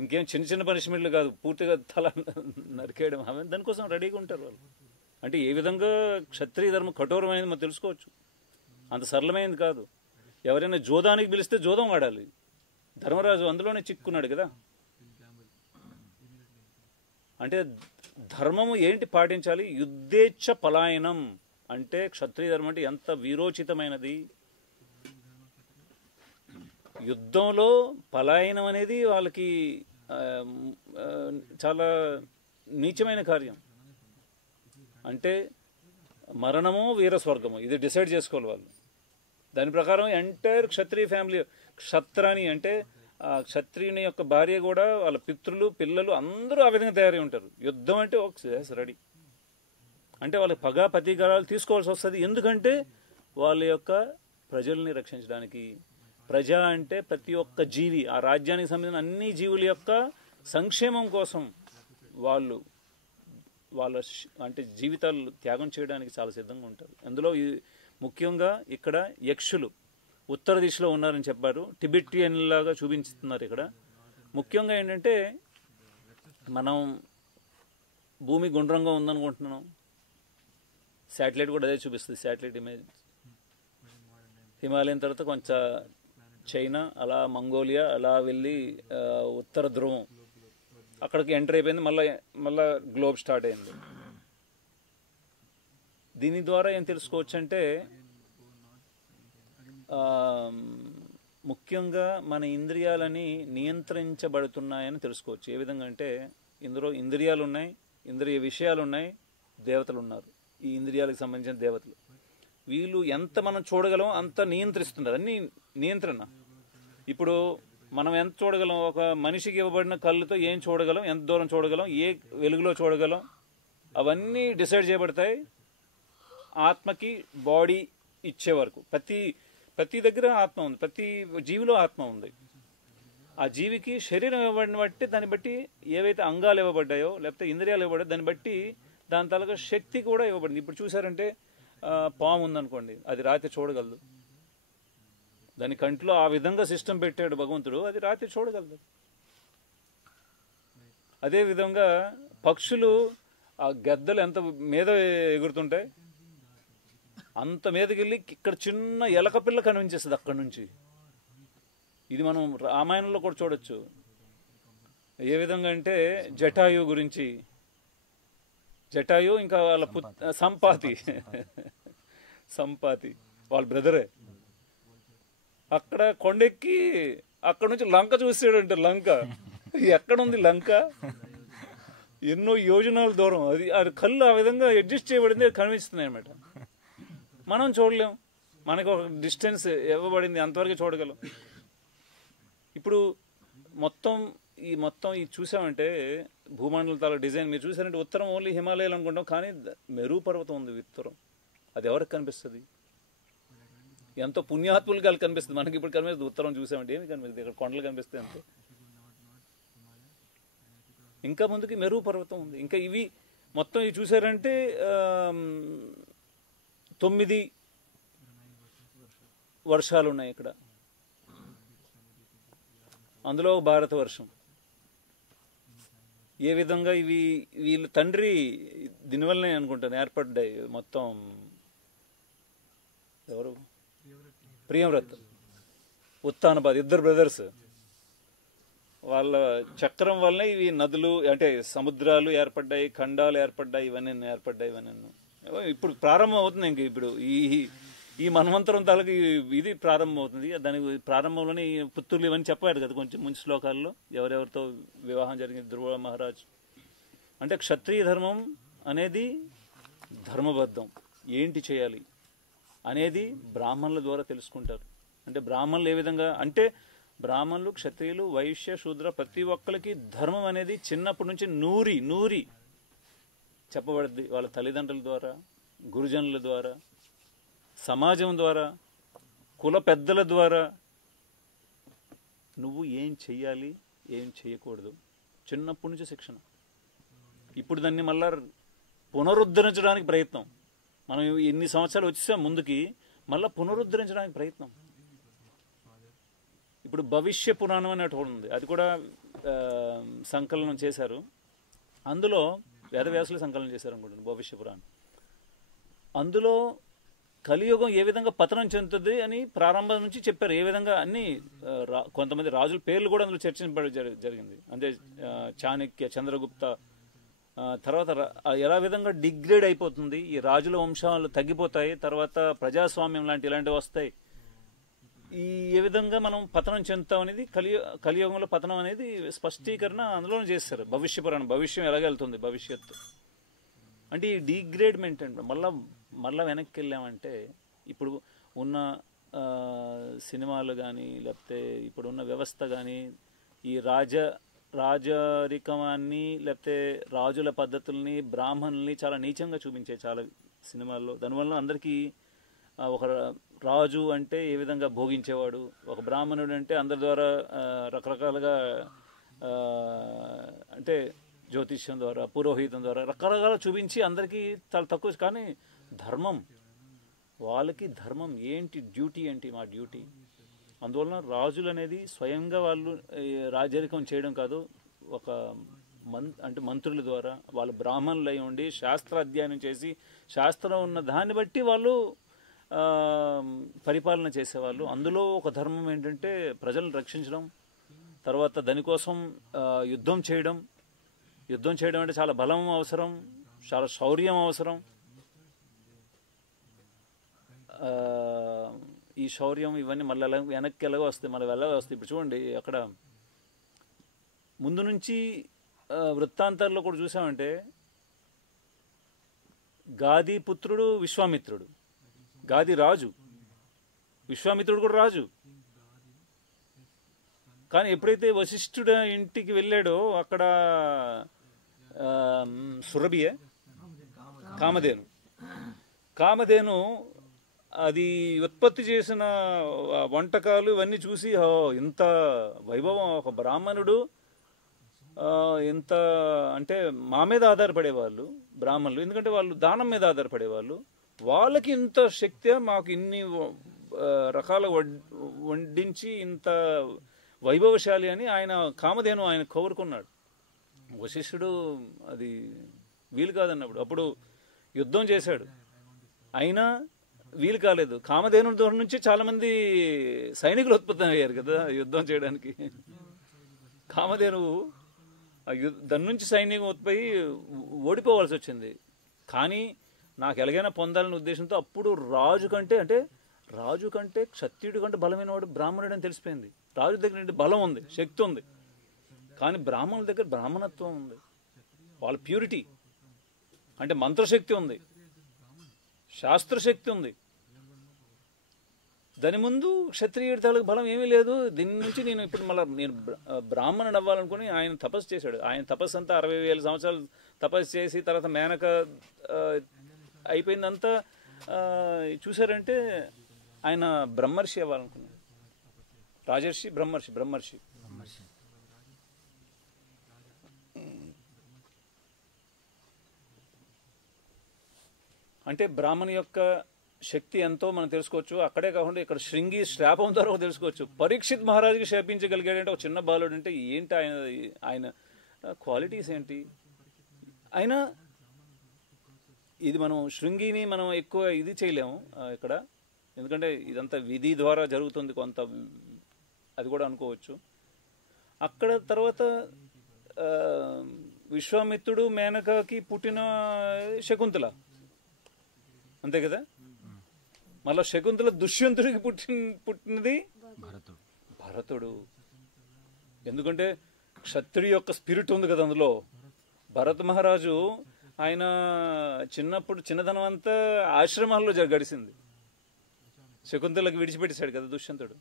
ఇంకేం చిన్న చిన్న పనిష్మెంట్లు కాదు, పూర్తిగా తల నరికేయడం, అవన్నీ దానికోసం రెడీగా ఉంటారు వాళ్ళు. అంటే ఏ విధంగా క్షత్రియ ధర్మం కఠోరమైనది మనం తెలుసుకోవచ్చు. అంత సరళమైనది కాదు. ఎవరైనా జోదానికి పిలిస్తే జోదం ఆడాలి. ధర్మరాజు అందులోనే చిక్కున్నాడు కదా. అంటే ధర్మము ఏంటి పాటించాలి? యుద్ధేచ్ఛ పలాయనం. అంటే క్షత్రియ ధర్మం అంటే ఎంత వీరోచితమైనది. యుద్ధంలో పలాయనం అనేది వాళ్ళకి చాలా నీచమైన కార్యం. అంటే మరణమో వీరస్వర్గమో ఇది డిసైడ్ చేసుకోవాలి వాళ్ళు. దాని ప్రకారం ఎంటైర్ క్షత్రియ ఫ్యామిలీ, క్షత్రాని అంటే క్షత్రియుని యొక్క భార్య కూడా, వాళ్ళ పితృలు పిల్లలు అందరూ ఆ విధంగా తయారై ఉంటారు. యుద్ధం అంటే ఒక రెడీ. అంటే వాళ్ళకి పగ ప్రతీకారాలు తీసుకోవాల్సి వస్తుంది. ఎందుకంటే వాళ్ళ యొక్క ప్రజల్ని రక్షించడానికి. ప్రజ అంటే ప్రతి ఒక్క జీవి, ఆ రాజ్యానికి సంబంధించిన అన్ని జీవుల యొక్క సంక్షేమం కోసం వాళ్ళు వాళ్ళ అంటే జీవితాలు త్యాగం చేయడానికి చాలా సిద్ధంగా ఉంటారు. అందులో ముఖ్యంగా ఇక్కడ యక్షులు ఉత్తర దిశలో ఉన్నారని చెప్పారు. టిబెటియన్ లాగా చూపించుతున్నారు ఇక్కడ. ముఖ్యంగా ఏంటంటే మనం భూమి గుండ్రంగా ఉందనుకుంటున్నాం. శాటిలైట్ కూడా అదే చూపిస్తుంది, శాటిలైట్ ఇమేజ్. హిమాలయం తర్వాత కొంచెం చైనా, అలా మంగోలియా, అలా వెళ్ళి ఉత్తర ధ్రువం అక్కడికి ఎంటర్ అయిపోయింది. మళ్ళా గ్లోబ్ స్టార్ట్ అయింది. దీని ద్వారా ఏం తెలుసుకోవచ్చు అంటే ముఖ్యంగా మన ఇంద్రియాలని నియంత్రించబడుతున్నాయని తెలుసుకోవచ్చు. ఏ విధంగా అంటే ఇందులో ఇంద్రియాలు ఉన్నాయి, ఇంద్రియ విషయాలు ఉన్నాయి, దేవతలు ఉన్నారు. ఈ ఇంద్రియాలకు సంబంధించిన దేవతలు వీళ్ళు ఎంత మనం చూడగలం అంత నియంత్రిస్తున్నారు. అన్ని నియంత్రణ. ఇప్పుడు మనం ఎంత చూడగలం, ఒక మనిషికి ఇవ్వబడిన కళ్ళుతో ఏం చూడగలం, ఎంత దూరం చూడగలం, ఏ వెలుగులో చూడగలం, అవన్నీ డిసైడ్ చేయబడతాయి ఆత్మకి బాడీ ఇచ్చే వరకు. ప్రతి దగ్గర ఆత్మ ఉంది, ప్రతి జీవిలో ఆత్మ ఉంది. ఆ జీవికి శరీరం ఇవ్వబడిన బట్టి, దాన్ని బట్టి ఏవైతే అంగాలు ఇవ్వబడ్డాయో లేకపోతే ఇంద్రియాలు ఇవ్వబడ్డాయో దాన్ని బట్టి దాని తాలూకా శక్తి కూడా ఇవ్వబడింది. ఇప్పుడు చూసారంటే పాము ఉందనుకోండి, అది రాత్రి చూడగలదు. దాని కంట్లో ఆ విధంగా సిస్టమ్ పెట్టాడు భగవంతుడు, అది రాత్రి చూడగలదు. అదేవిధంగా పక్షులు, ఆ గద్దలు ఎంత మీద ఎగురుతుంటాయి, అంత మీదకి వెళ్ళి ఇక్కడ చిన్న ఎలక పిల్ల కనిపించేస్తుంది అక్కడి నుంచి. ఇది మనం రామాయణంలో కూడా చూడొచ్చు. ఏ విధంగా అంటే జటాయు గురించి, జటాయు ఇంకా వాళ్ళ సంపాతి వాళ్ళ బ్రదరే. అక్కడ కొండెక్కి అక్కడ నుంచి లంక చూసాడంటే, లంక ఎక్కడుంది లంక? ఎన్నో యోజనాల దూరం. అది కళ్ళు ఆ విధంగా అడ్జస్ట్ చేయబడింది, కనిపిస్తున్నాయి అన్నమాట. మనం చూడలేం, మనకు ఒక డిస్టెన్స్ ఇవ్వబడింది, అంతవరకు చూడగలం. ఇప్పుడు మొత్తం ఇది చూసామంటే భూమండలం తాలూకు డిజైన్ మీరు చూసారంటే ఉత్తరం ఓన్లీ హిమాలయాలు అనుకుంటాం, కానీ మెరు పర్వతం ఉంది ఉత్తరం. అది ఎవరికి కనిపిస్తుంది? ఎంతో పుణ్యాత్ములుగా కనిపిస్తుంది. మనకి ఇప్పుడు కనిపిస్తుంది ఉత్తరం చూసామంటే ఏమి కనిపిస్తుంది? ఇక్కడ కొండలు కనిపిస్తాయి అంతే. ఇంకా ముందుకి మెరు పర్వతం ఉంది. ఇంకా ఇవి మొత్తం ఇవి చూసారంటే 9 వర్షాలు ఉన్నాయి ఇక్కడ. అందులో భారత వర్షం. ఏ విధంగా వీళ్ళ తండ్రి దీనివల్లనే అనుకుంటాను ఏర్పడ్డాయి మొత్తం. ఎవరు? ప్రియవ్రత్, ఉత్తానపాద్, ఇద్దరు బ్రదర్స్. వాళ్ళ చక్రం వల్లనే ఇవి నదులు అంటే సముద్రాలు ఏర్పడ్డాయి, ఖండాలు ఏర్పడ్డాయి, ఇవన్నీ ఏర్పడ్డాయి. ఇవన్నీ ఇప్పుడు ప్రారంభం అవుతుంది. ఇంక ఇప్పుడు ఈ మన్వంతరం తాలూకు ఇది ప్రారంభం అవుతుంది. దానికి ప్రారంభంలోనే పుత్తూర్లు ఇవన్నీ చెప్పాడు కదా కొంచెం ముందు శ్లోకాల్లో, ఎవరెవరితో వివాహం జరిగింది ధ్రువ మహారాజ్. అంటే క్షత్రియ ధర్మం అనేది ధర్మబద్ధం, ఏంటి చేయాలి అనేది బ్రాహ్మణుల ద్వారా తెలుసుకుంటారు. అంటే బ్రాహ్మణులు ఏ విధంగా అంటే బ్రాహ్మణులు, క్షత్రియులు, వైశ్య, శూద్ర ప్రతి ఒక్కరికి ధర్మం అనేది చిన్నప్పటి నుంచి నూరి చెప్పబడుద్ది. వాళ్ళ తల్లిదండ్రుల ద్వారా, గురుజనుల ద్వారా, సమాజం ద్వారా, కుల పెద్దల ద్వారా నువ్వు ఏం చెయ్యాలి, ఏం చేయకూడదు చిన్నప్పటి నుంచి శిక్షణ. ఇప్పుడు దాన్ని మళ్ళా పునరుద్ధరించడానికి ప్రయత్నం. మనం ఎన్ని సంవత్సరాలు వచ్చేసాం ముందుకి, మళ్ళీ పునరుద్ధరించడానికి ప్రయత్నం. ఇప్పుడు భవిష్య పురాణం అని ఒకటి ఉంది, అది కూడా సంకలనం చేశారు. అందులో వేదవ్యాసులు సంకలనం చేశారు అనుకుంటున్నాను భవిష్య పురాణం. అందులో కలియుగం ఏ విధంగా పతనం చెందుతుంది అని ప్రారంభం నుంచి చెప్పారు. ఏ విధంగా అన్ని కొంతమంది రాజుల పేర్లు కూడా అందులో చర్చించబడి జరిగింది. అంటే చాణక్య, చంద్రగుప్త, తర్వాత ఎలా విధంగా డిగ్రేడ్ అయిపోతుంది, ఈ రాజుల వంశాలు తగ్గిపోతాయి, తర్వాత ప్రజాస్వామ్యం ఇలాంటివి వస్తాయి, ఏ విధంగా మనం పతనం చెందుతాం అనేది కలియుగంలో పతనం అనేది స్పష్టీకరణ అందులోనే చేస్తారు. భవిష్య పురాణం, భవిష్యం ఎలాగెళ్తుంది, భవిష్యత్తు అంటే ఈ డిగ్రేడ్మెంట్ అంటే మళ్ళా వెనక్కి వెళ్ళామంటే ఇప్పుడు ఉన్న సినిమాలు కానీ లేకపోతే ఇప్పుడున్న వ్యవస్థ కానీ ఈ రాజరికమాన్ని లేకపోతే రాజుల పద్ధతుల్ని, బ్రాహ్మణుల్ని చాలా నీచంగా చూపించే చాలా సినిమాల్లో. దానివల్ల అందరికీ ఒక రాజు అంటే ఏ విధంగా భోగించేవాడు, ఒక బ్రాహ్మణుడు అంటే అందరి ద్వారా రకరకాలుగా అంటే జ్యోతిష్యం ద్వారా, పురోహితం ద్వారా రకరకాల చూపించి అందరికీ చాలా తక్కువ. కానీ ధర్మం, వాళ్ళకి ధర్మం ఏంటి, డ్యూటీ ఏంటి, మా డ్యూటీ. అందువలన రాజులు అనేది స్వయంగా వాళ్ళు రాజరికం చేయడం కాదు, ఒక అంటే మంత్రుల ద్వారా వాళ్ళు బ్రాహ్మణులు అయి ఉండి శాస్త్ర అధ్యయనం చేసి శాస్త్రం ఉన్న దాన్ని బట్టి వాళ్ళు పరిపాలన చేసేవాళ్ళు. అందులో ఒక ధర్మం ఏంటంటే ప్రజలను రక్షించడం, తర్వాత దానికోసం యుద్ధం చేయడం అంటే చాలా బలం అవసరం, చాలా శౌర్యం అవసరం. ఈ శౌర్యం ఇవన్నీ మళ్ళీ వెనక్కి ఎలాగో వస్తాయి, మళ్ళీ వెళ్ళగా వస్తాయి. ఇప్పుడు చూడండి అక్కడ ముందు నుంచి వృత్తాంతాల్లో కూడా చూసామంటే గాది పుత్రుడు విశ్వామిత్రుడు, గాది రాజు, విశ్వామిత్రుడు కూడా రాజు. కానీ ఎప్పుడైతే వశిష్ఠుడు ఇంటికి వెళ్ళాడో అక్కడ సురభియే కామధేను అది ఉత్పత్తి చేసిన వంటకాలు ఇవన్నీ చూసి ఇంత వైభవం, ఒక బ్రాహ్మణుడు ఇంత అంటే మా మీద ఆధారపడేవాళ్ళు బ్రాహ్మణులు, ఎందుకంటే వాళ్ళు దానం మీద ఆధారపడేవాళ్ళు, వాళ్ళకి ఇంత శక్తి, మాకు ఇన్ని రకాల వండించి ఇంత వైభవశాలి అని కామధేను ఆయన కోరుకున్నాడు. వశిష్ఠుడు అది వీలు కాదన్నప్పుడు అప్పుడు యుద్ధం చేశాడు, అయినా వీలు కాలేదు. కామధేను దూరం నుంచి చాలా మంది సైనికులు ఉత్పత్తి అయ్యారు కదా యుద్ధం చేయడానికి. కామధేను దాని నుంచి సైనికం ఉత్పత్తి ఓడిపోవాల్సి వచ్చింది. కానీ నాకు ఎలాగైనా పొందాలనే ఉద్దేశంతో అప్పుడు రాజు కంటే క్షత్రియుడి కంటే బలమైన వాడు బ్రాహ్మణుడు అని తెలిసిపోయింది. రాజు దగ్గర బలం ఉంది, శక్తి ఉంది, కానీ బ్రాహ్మణుల దగ్గర బ్రాహ్మణత్వం ఉంది, వాళ్ళ ప్యూరిటీ అంటే మంత్రశక్తి ఉంది, శాస్త్రశక్తి ఉంది. దాని ముందు క్షత్రియుడి తాలూకు బలం ఏమీ లేదు. దీని నుంచి నేను బ్రాహ్మణుడు అవ్వాలనుకుని ఆయన తపస్సు చేశాడు. ఆయన తపస్సు అంతా 60,000 సంవత్సరాలు తపస్సు చేసి తర్వాత మేనక అయిపోయిందంతా చూశారంటే ఆయన బ్రహ్మర్షి అవ్వాలనుకున్నాడు. రాజర్షి, బ్రహ్మర్షి. అంటే బ్రాహ్మణి యొక్క శక్తి ఎంతో మనం తెలుసుకోవచ్చు. అక్కడే కాకుండా ఇక్కడ శృంగి శ్రాపం ద్వారా తెలుసుకోవచ్చు. పరీక్షిత్ మహారాజుకి శాపించగలిగాడంటే ఒక చిన్న బాలుడు అంటే ఏంటి ఆయన క్వాలిటీస్ ఏంటి. అయినా ఇది మనం శృంగిని మనం ఎక్కువ ఇది చేయలేము ఇక్కడ, ఎందుకంటే ఇదంతా విధి ద్వారా జరుగుతుంది కొంత, అది కూడా అనుకోవచ్చు. అక్కడ తర్వాత విశ్వామిత్రుడు మేనకకి పుట్టిన శకుంతల, అంతే కదా. మళ్ళీ శకుంతల దుష్యంతుడికి పుట్టినది భరతుడు. ఎందుకంటే క్షత్రియ యొక్క స్పిరిట్ ఉంది కదా అందులో. భరత మహారాజు ఆయన చిన్నదనం అంతా ఆశ్రమాల్లో గడిచింది. శకుంతలకి విడిచిపెట్టేశాడు కదా దుష్యంతుడు.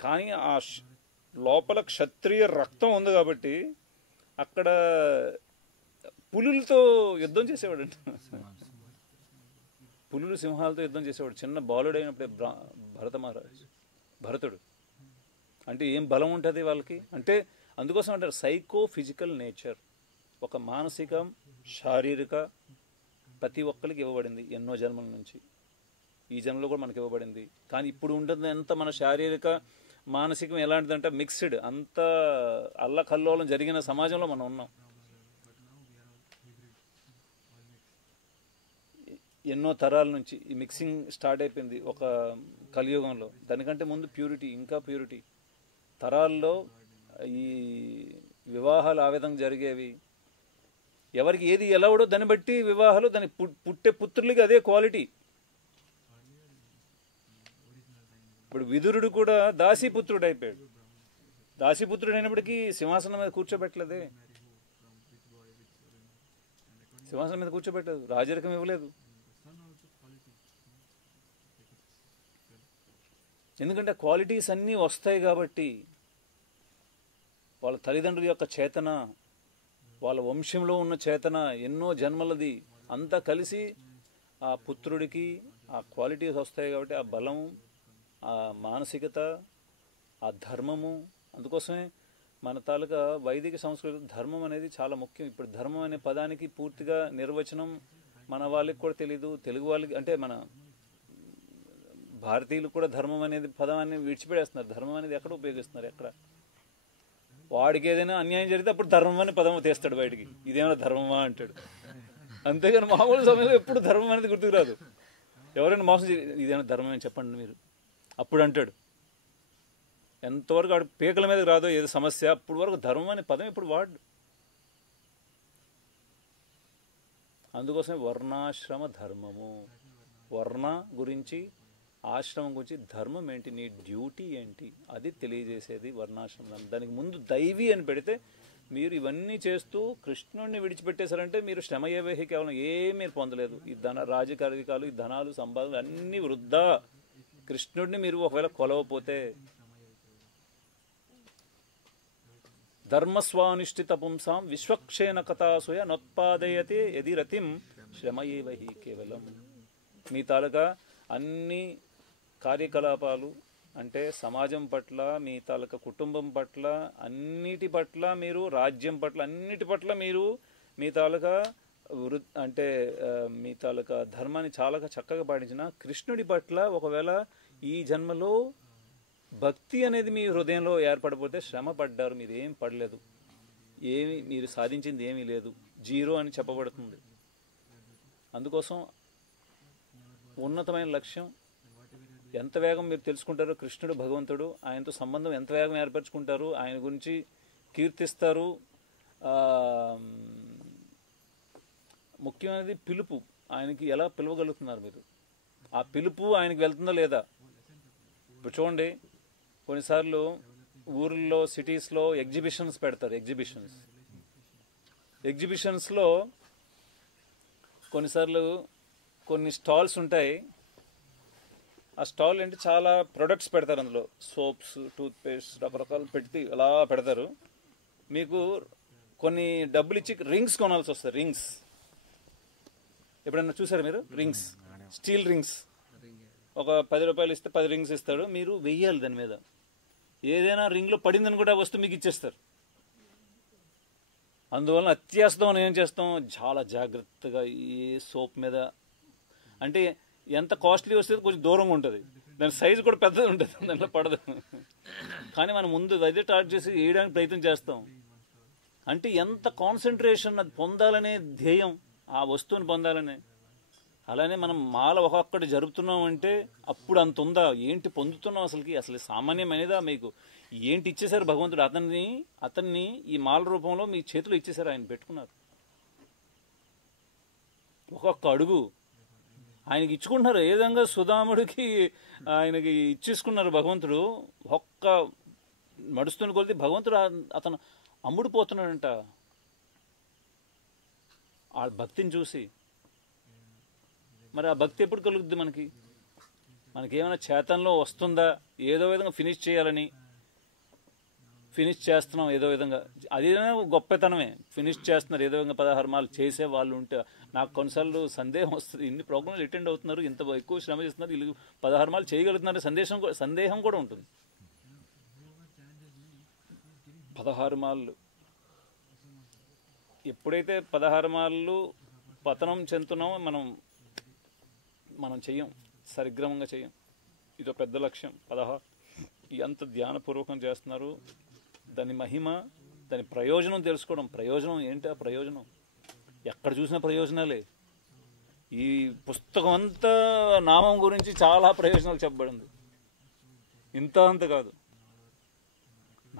కానీ ఆ లోపల క్షత్రియ రక్తం ఉంది కాబట్టి అక్కడ పులులతో యుద్ధం చేసేవాడు. పులులు సింహాలతో యుద్ధం చేసేవాడు చిన్న బాలుడు అయినప్పుడే భరతుడు. అంటే ఏం బలం ఉంటుంది వాళ్ళకి అంటే. అందుకోసం అంటారు సైకో ఫిజికల్ నేచర్, ఒక మానసిక శారీరక ప్రతి ఒక్కరికి ఇవ్వబడింది ఎన్నో జన్మల నుంచి. ఈ జన్మలో కూడా మనకి ఇవ్వబడింది. కానీ ఇప్పుడు ఉంటుంది ఎంత మన శారీరక మానసికం ఎలాంటిదంటే మిక్స్డ్, అంత అల్లకల్లోలం జరిగిన సమాజంలో మనం ఉన్నాం. ఎన్నో తరాల నుంచి ఈ మిక్సింగ్ స్టార్ట్ అయిపోయింది ఒక కలియుగంలో. దానికంటే ముందు ప్యూరిటీ, ఇంకా ప్యూరిటీ. తరాల్లో ఈ వివాహాలు ఆ విధంగా జరిగేవి. ఎవరికి ఏది ఎలా ఉండో దాన్ని బట్టి వివాహాలు, దాని పుట్టే పుత్రులకి అదే క్వాలిటీ. ఇప్పుడు విదురుడు కూడా దాసీపుత్రుడు అయిపోయాడు. దాసీపుత్రుడు అయినప్పటికీ సింహాసనం మీద కూర్చోబెట్టలేదే, సింహాసనం మీద కూర్చోబెట్టలేదు, రాజరికం ఇవ్వలేదు. ఎందుకంటే క్వాలిటీస్ అన్నీ వస్తాయి కాబట్టి. వాళ్ళ తల్లిదండ్రుల యొక్క చేతన, వాళ్ళ వంశంలో ఉన్న చేతన, ఎన్నో జన్మలది అంతా కలిసి ఆ పుత్రుడికి ఆ క్వాలిటీస్ వస్తాయి కాబట్టి ఆ బలం, ఆ మానసికత, ఆ ధర్మము. అందుకోసమే మన తాలూకా వైదిక సంస్కృతి ధర్మం అనేది చాలా ముఖ్యం. ఇప్పుడు ధర్మం అనే పదానికి పూర్తిగా నిర్వచనం మన వాళ్ళకి కూడా తెలీదు. తెలుగు వాళ్ళకి అంటే మన భారతీయులు కూడా ధర్మం అనేది పదాన్ని విడిచిపెడేస్తున్నారు. ధర్మం అనేది ఎక్కడ ఉపయోగిస్తున్నారు? ఎక్కడ వాడికి ఏదైనా అన్యాయం జరిగితే అప్పుడు ధర్మం అనే పదం తీస్తాడు బయటికి. ఇదేమైనా ధర్మమా అంటాడు. అంతేగాని మామూలు సమయంలో ఎప్పుడు ధర్మం అనేది గుర్తుకు రాదు. ఎవరైనా మోసం ఇదేమైనా ధర్మం అని చెప్పండి మీరు అప్పుడు అంటాడు. ఎంతవరకు ఆడు పీకల మీదకి రాదో ఏదో సమస్య, అప్పుడు వరకు ధర్మం అనే పదం ఇప్పుడు వాడు. అందుకోసమే వర్ణాశ్రమ ధర్మము. వర్ణ గురించి, ఆశ్రమం గురించి, ధర్మం ఏంటి, నీ డ్యూటీ ఏంటి, అది తెలియజేసేది వర్ణాశ్రమం. దానికి ముందు దైవీ అని పెడితే మీరు ఇవన్నీ చేస్తూ కృష్ణుడిని విడిచిపెట్టేశారంటే మీరు శ్రమ ఏవేహి కేవలం ఏమీ పొందలేదు. ఈ రాజకారికాలు, ఈ ధనాలు, సంపాదనలు అన్నీ వృద్ధా. కృష్ణుడిని మీరు ఒకవేళ కొలవపోతే. ధర్మస్వానుష్ఠిత పుంసాం విశ్వక్షేణ కథాసూయ నోత్పాదయతే యది రతిం శ్రమ ఏవహి కేవలం. మీ తాలూకా అన్ని కార్యకలాపాలు అంటే సమాజం పట్ల, మీ తాలూకా కుటుంబం పట్ల, అన్నిటి పట్ల మీరు, రాజ్యం పట్ల, అన్నిటి పట్ల మీరు మీ తాలూకా అంటే మీ తాలూకా ధర్మాన్ని చాలా చక్కగా పాటించిన కృష్ణుడి పట్ల ఒకవేళ ఈ జన్మలో భక్తి అనేది మీ హృదయంలో ఏర్పడిపోతే శ్రమ పడ్డారు, మీరు ఏం పడలేదు, ఏమి మీరు సాధించింది ఏమీ లేదు, జీరో అని చెప్పబడుతుంది. అందుకోసం ఉన్నతమైన లక్ష్యం ఎంత వేగం మీరు తెలుసుకుంటారో, కృష్ణుడు భగవంతుడు, ఆయనతో సంబంధం ఎంత వేగం ఏర్పరచుకుంటారు, ఆయన గురించి కీర్తిస్తారు. ముఖ్యమైనది పిలుపు. ఆయనకి ఎలా పిలవగలుగుతున్నారు మీరు? ఆ పిలుపు ఆయనకి వెళ్తుందా లేదా? ఇప్పుడు చూడండి, కొన్నిసార్లు ఊర్లో, సిటీస్లో ఎగ్జిబిషన్స్ పెడతారు. ఎగ్జిబిషన్స్లో కొన్నిసార్లు కొన్ని స్టాల్స్ ఉంటాయి. ఆ స్టాల్ ఏంటి, చాలా ప్రొడక్ట్స్ పెడతారు. అందులో సోప్స్, టూత్పేస్ట్, రకరకాలు పెట్టి అలా పెడతారు. మీకు కొన్ని డబ్బులు ఇచ్చి రింగ్స్ కొనాల్సి వస్తుంది. రింగ్స్ ఎప్పుడైనా చూసారు మీరు? Rings, steel rings. ఒక 10 రూపాయలు ఇస్తే 10 రింగ్స్ ఇస్తాడు. మీరు వెయ్యాలి దాని మీద. ఏదైనా రింగ్లో పడిందని కూడా వస్తువు మీకు ఇచ్చేస్తారు. అందువలన అత్యాసతో మనం ఏం చేస్తాం, చాలా జాగ్రత్తగా ఈ సోప్ మీద, అంటే ఎంత కాస్ట్లీ వస్తుంది కొంచెం దూరంగా ఉంటుంది, దాని సైజు కూడా పెద్దది ఉంటుంది, దాంట్లో పడదు. కానీ మనం ముందు అదే టార్గెట్ చేసి వేయడానికి ప్రయత్నం చేస్తాం. అంటే ఎంత కాన్సన్ట్రేషన్, అది పొందాలనే ధ్యేయం, ఆ వస్తువుని పొందాలనే. అలానే మనం మాల ఒక్కొక్కటి జరుపుతున్నాం అంటే అప్పుడు అంత ఉందా, ఏంటి పొందుతున్నాం అసలుకి, అసలు సామాన్యమైనదా మీకు, ఏంటి ఇచ్చేశారు భగవంతుడు అతన్ని ఈ మాల రూపంలో మీ చేతిలో ఇచ్చేశారు, ఆయన పెట్టుకున్నారు. ఒక్కొక్క అడుగు ఆయనకి ఇచ్చుకుంటున్నారు. ఏ విధంగా సుధాముడికి ఆయనకి ఇచ్చేసుకున్నారు భగవంతుడు. ఒక్క నడుస్తున్న కొలిది భగవంతుడు అతను అమ్ముడుపోతున్నాడంట ఆ భక్తిని చూసి. మరి ఆ భక్తి ఎప్పుడు కలుగుద్ది మనకేమైనా చేతనలో వస్తుందా, ఏదో విధంగా ఫినిష్ చేయాలని ఫినిష్ చేస్తున్నాం, ఏదో విధంగా అది గొప్పతనమే. ఫినిష్ చేస్తున్నారు ఏదో విధంగా 16 మాలు చేసే వాళ్ళు ఉంటే. నాకు కొన్నిసార్లు సందేహం వస్తుంది, ఇన్ని ప్రోగ్రాంలు అటెండ్ అవుతున్నారు, ఇంత ఎక్కువ శ్రమ చేస్తున్నారు, వీళ్ళు 16 మాలు చేయగలుగుతున్నారు, సందేహం కూడా ఉంటుంది. 16 మాలు ఎప్పుడైతే 16 మాలు పతనం చెందుతున్నామో మనం చెయ్యం, సరిగ్రమంగా చెయ్యం. ఇదో పెద్ద లక్ష్యం 16. ఎంత ధ్యానపూర్వకం చేస్తున్నారు, దాని మహిమ, దాని ప్రయోజనం తెలుసుకోవడం. ప్రయోజనం ఏంటి? ఆ ప్రయోజనం ఎక్కడ చూసిన ప్రయోజనాలే. ఈ పుస్తకం అంతా నామం గురించి చాలా ప్రయోజనాలు చెప్పబడింది, ఇంత అంత కాదు.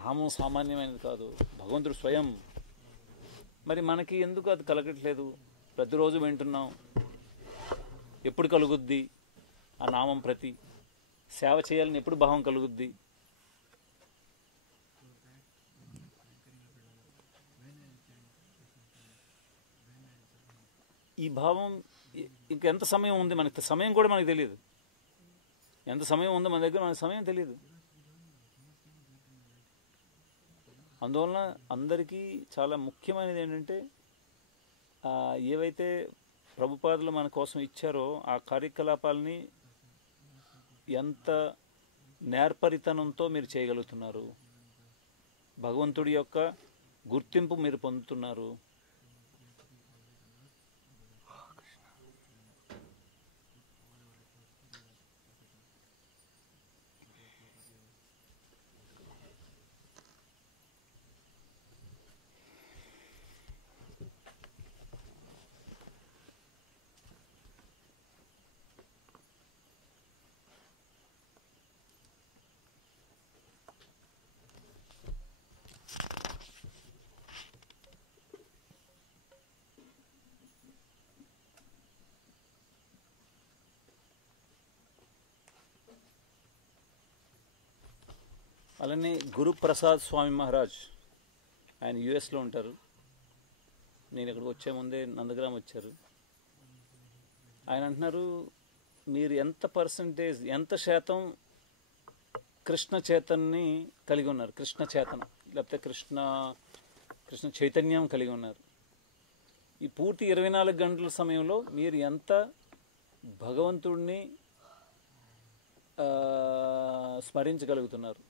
నామం సామాన్యమైనది కాదు, భగవంతుడు స్వయం. మరి మనకి ఎందుకు అది కలగట్లేదు? ప్రతిరోజు వింటున్నాం, ఎప్పుడు కలుగుద్ది ఆ నామం? ప్రతి సేవ చేయాలని ఎప్పుడు భావం కలుగుద్ది? ఈ భావం ఇంకెంత సమయం ఉంది? మనకి సమయం కూడా మనకు తెలియదు. ఎంత సమయం ఉందో మన దగ్గర, మనకు సమయం తెలియదు. అందువలన అందరికీ చాలా ముఖ్యమైనది ఏంటంటే, ఏవైతే ప్రభుపాదులు మన కోసం ఇచ్చారో ఆ కార్యకలాపాలని ఎంత నేర్పరితనంతో మీరు చేయగలుగుతున్నారు, భగవంతుడి యొక్క గుర్తింపు మీరు పొందుతున్నారు. అలానే గురుప్రసాద్ స్వామి మహారాజ్, ఆయన యుఎస్లో ఉంటారు. నేను ఇక్కడికి వచ్చే ముందే నందగ్రామ్ వచ్చారు. ఆయన అంటున్నారు, మీరు ఎంత శాతం కృష్ణ చేతన్ని కలిగి ఉన్నారు, కృష్ణ చేతనం లేకపోతే కృష్ణ చైతన్యం కలిగి ఉన్నారు. ఈ పూర్తి 24 గంటల సమయంలో మీరు ఎంత భగవంతుడిని స్మరించగలుగుతున్నారు,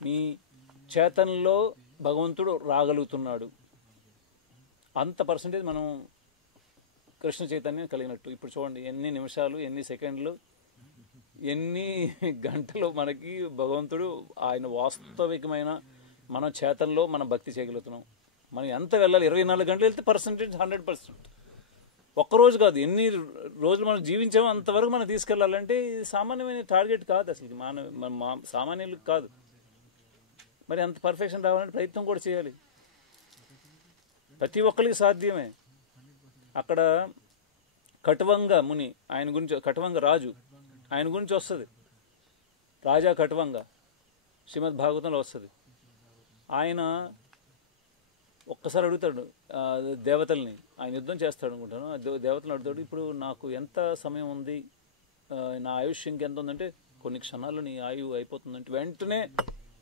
మీ చేతనలో భగవంతుడు రాగలుగుతున్నాడు, అంత పర్సంటేజ్ మనం కృష్ణ చైతన్యం కలిగినట్టు. ఇప్పుడు చూడండి, ఎన్ని నిమిషాలు, ఎన్ని సెకండ్లు, ఎన్ని గంటలు మనకి భగవంతుడు ఆయన వాస్తవికమైన మన చేతనలో మనం భక్తి చేయగలుగుతున్నాం. మనం ఎంత వెళ్ళాలి? 24 గంటలు వెళ్తే పర్సంటేజ్ 100%. ఒక్కరోజు కాదు, ఎన్ని రోజులు మనం జీవించామో అంతవరకు మనం తీసుకెళ్ళాలంటే ఇది సామాన్యమైన టార్గెట్ కాదు, అసలు సామాన్యులకు కాదు. మరి అంత పర్ఫెక్షన్ రావాలంటే ప్రయత్నం కూడా చేయాలి. ప్రతి ఒక్కరికి సాధ్యమే. అక్కడ కట్వంగ ముని, ఆయన గురించి, కట్వంగ రాజు, ఆయన గురించి వస్తుంది. రాజా కట్వంగ శ్రీమద్ భాగవతంలో వస్తుంది. ఆయన ఒక్కసారి అడుగుతాడు దేవతల్ని, ఆయన యుద్ధం చేస్తాడు అనుకుంటాను. దేవతలను అడుగుతాడు, ఇప్పుడు నాకు ఎంత సమయం ఉంది, నా ఆయుష్ ఇంకెంత ఉందంటే, కొన్ని క్షణాల్లో నీ ఆయువు అయిపోతుందంటే వెంటనే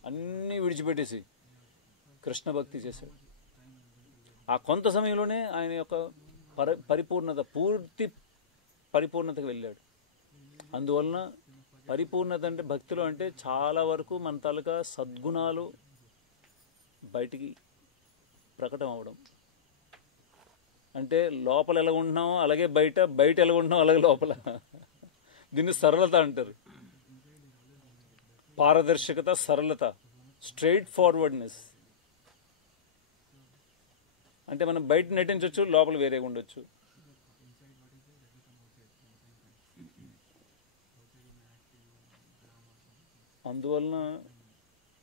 అన్నీ విడిచిపెట్టేసి కృష్ణ భక్తి చేశాడు. ఆ కొంత సమయంలోనే ఆయన యొక్క పూర్తి పరిపూర్ణతకు వెళ్ళాడు. అందువలన పరిపూర్ణత అంటే భక్తిలో అంటే చాలా వరకు మన తాలూకా సద్గుణాలు బయటికి ప్రకటన అవ్వడం. అంటే లోపల ఎలా ఉంటున్నామో అలాగే బయట ఎలా ఉంటున్నామో అలాగే లోపల. దీన్ని సరళత అంటారు. పారదర్శకత, సరళత, స్ట్రైట్ ఫార్వర్డ్నెస్. అంటే మనం బయట నటించవచ్చు, లోపల వేరేగా ఉండొచ్చు. అందువలన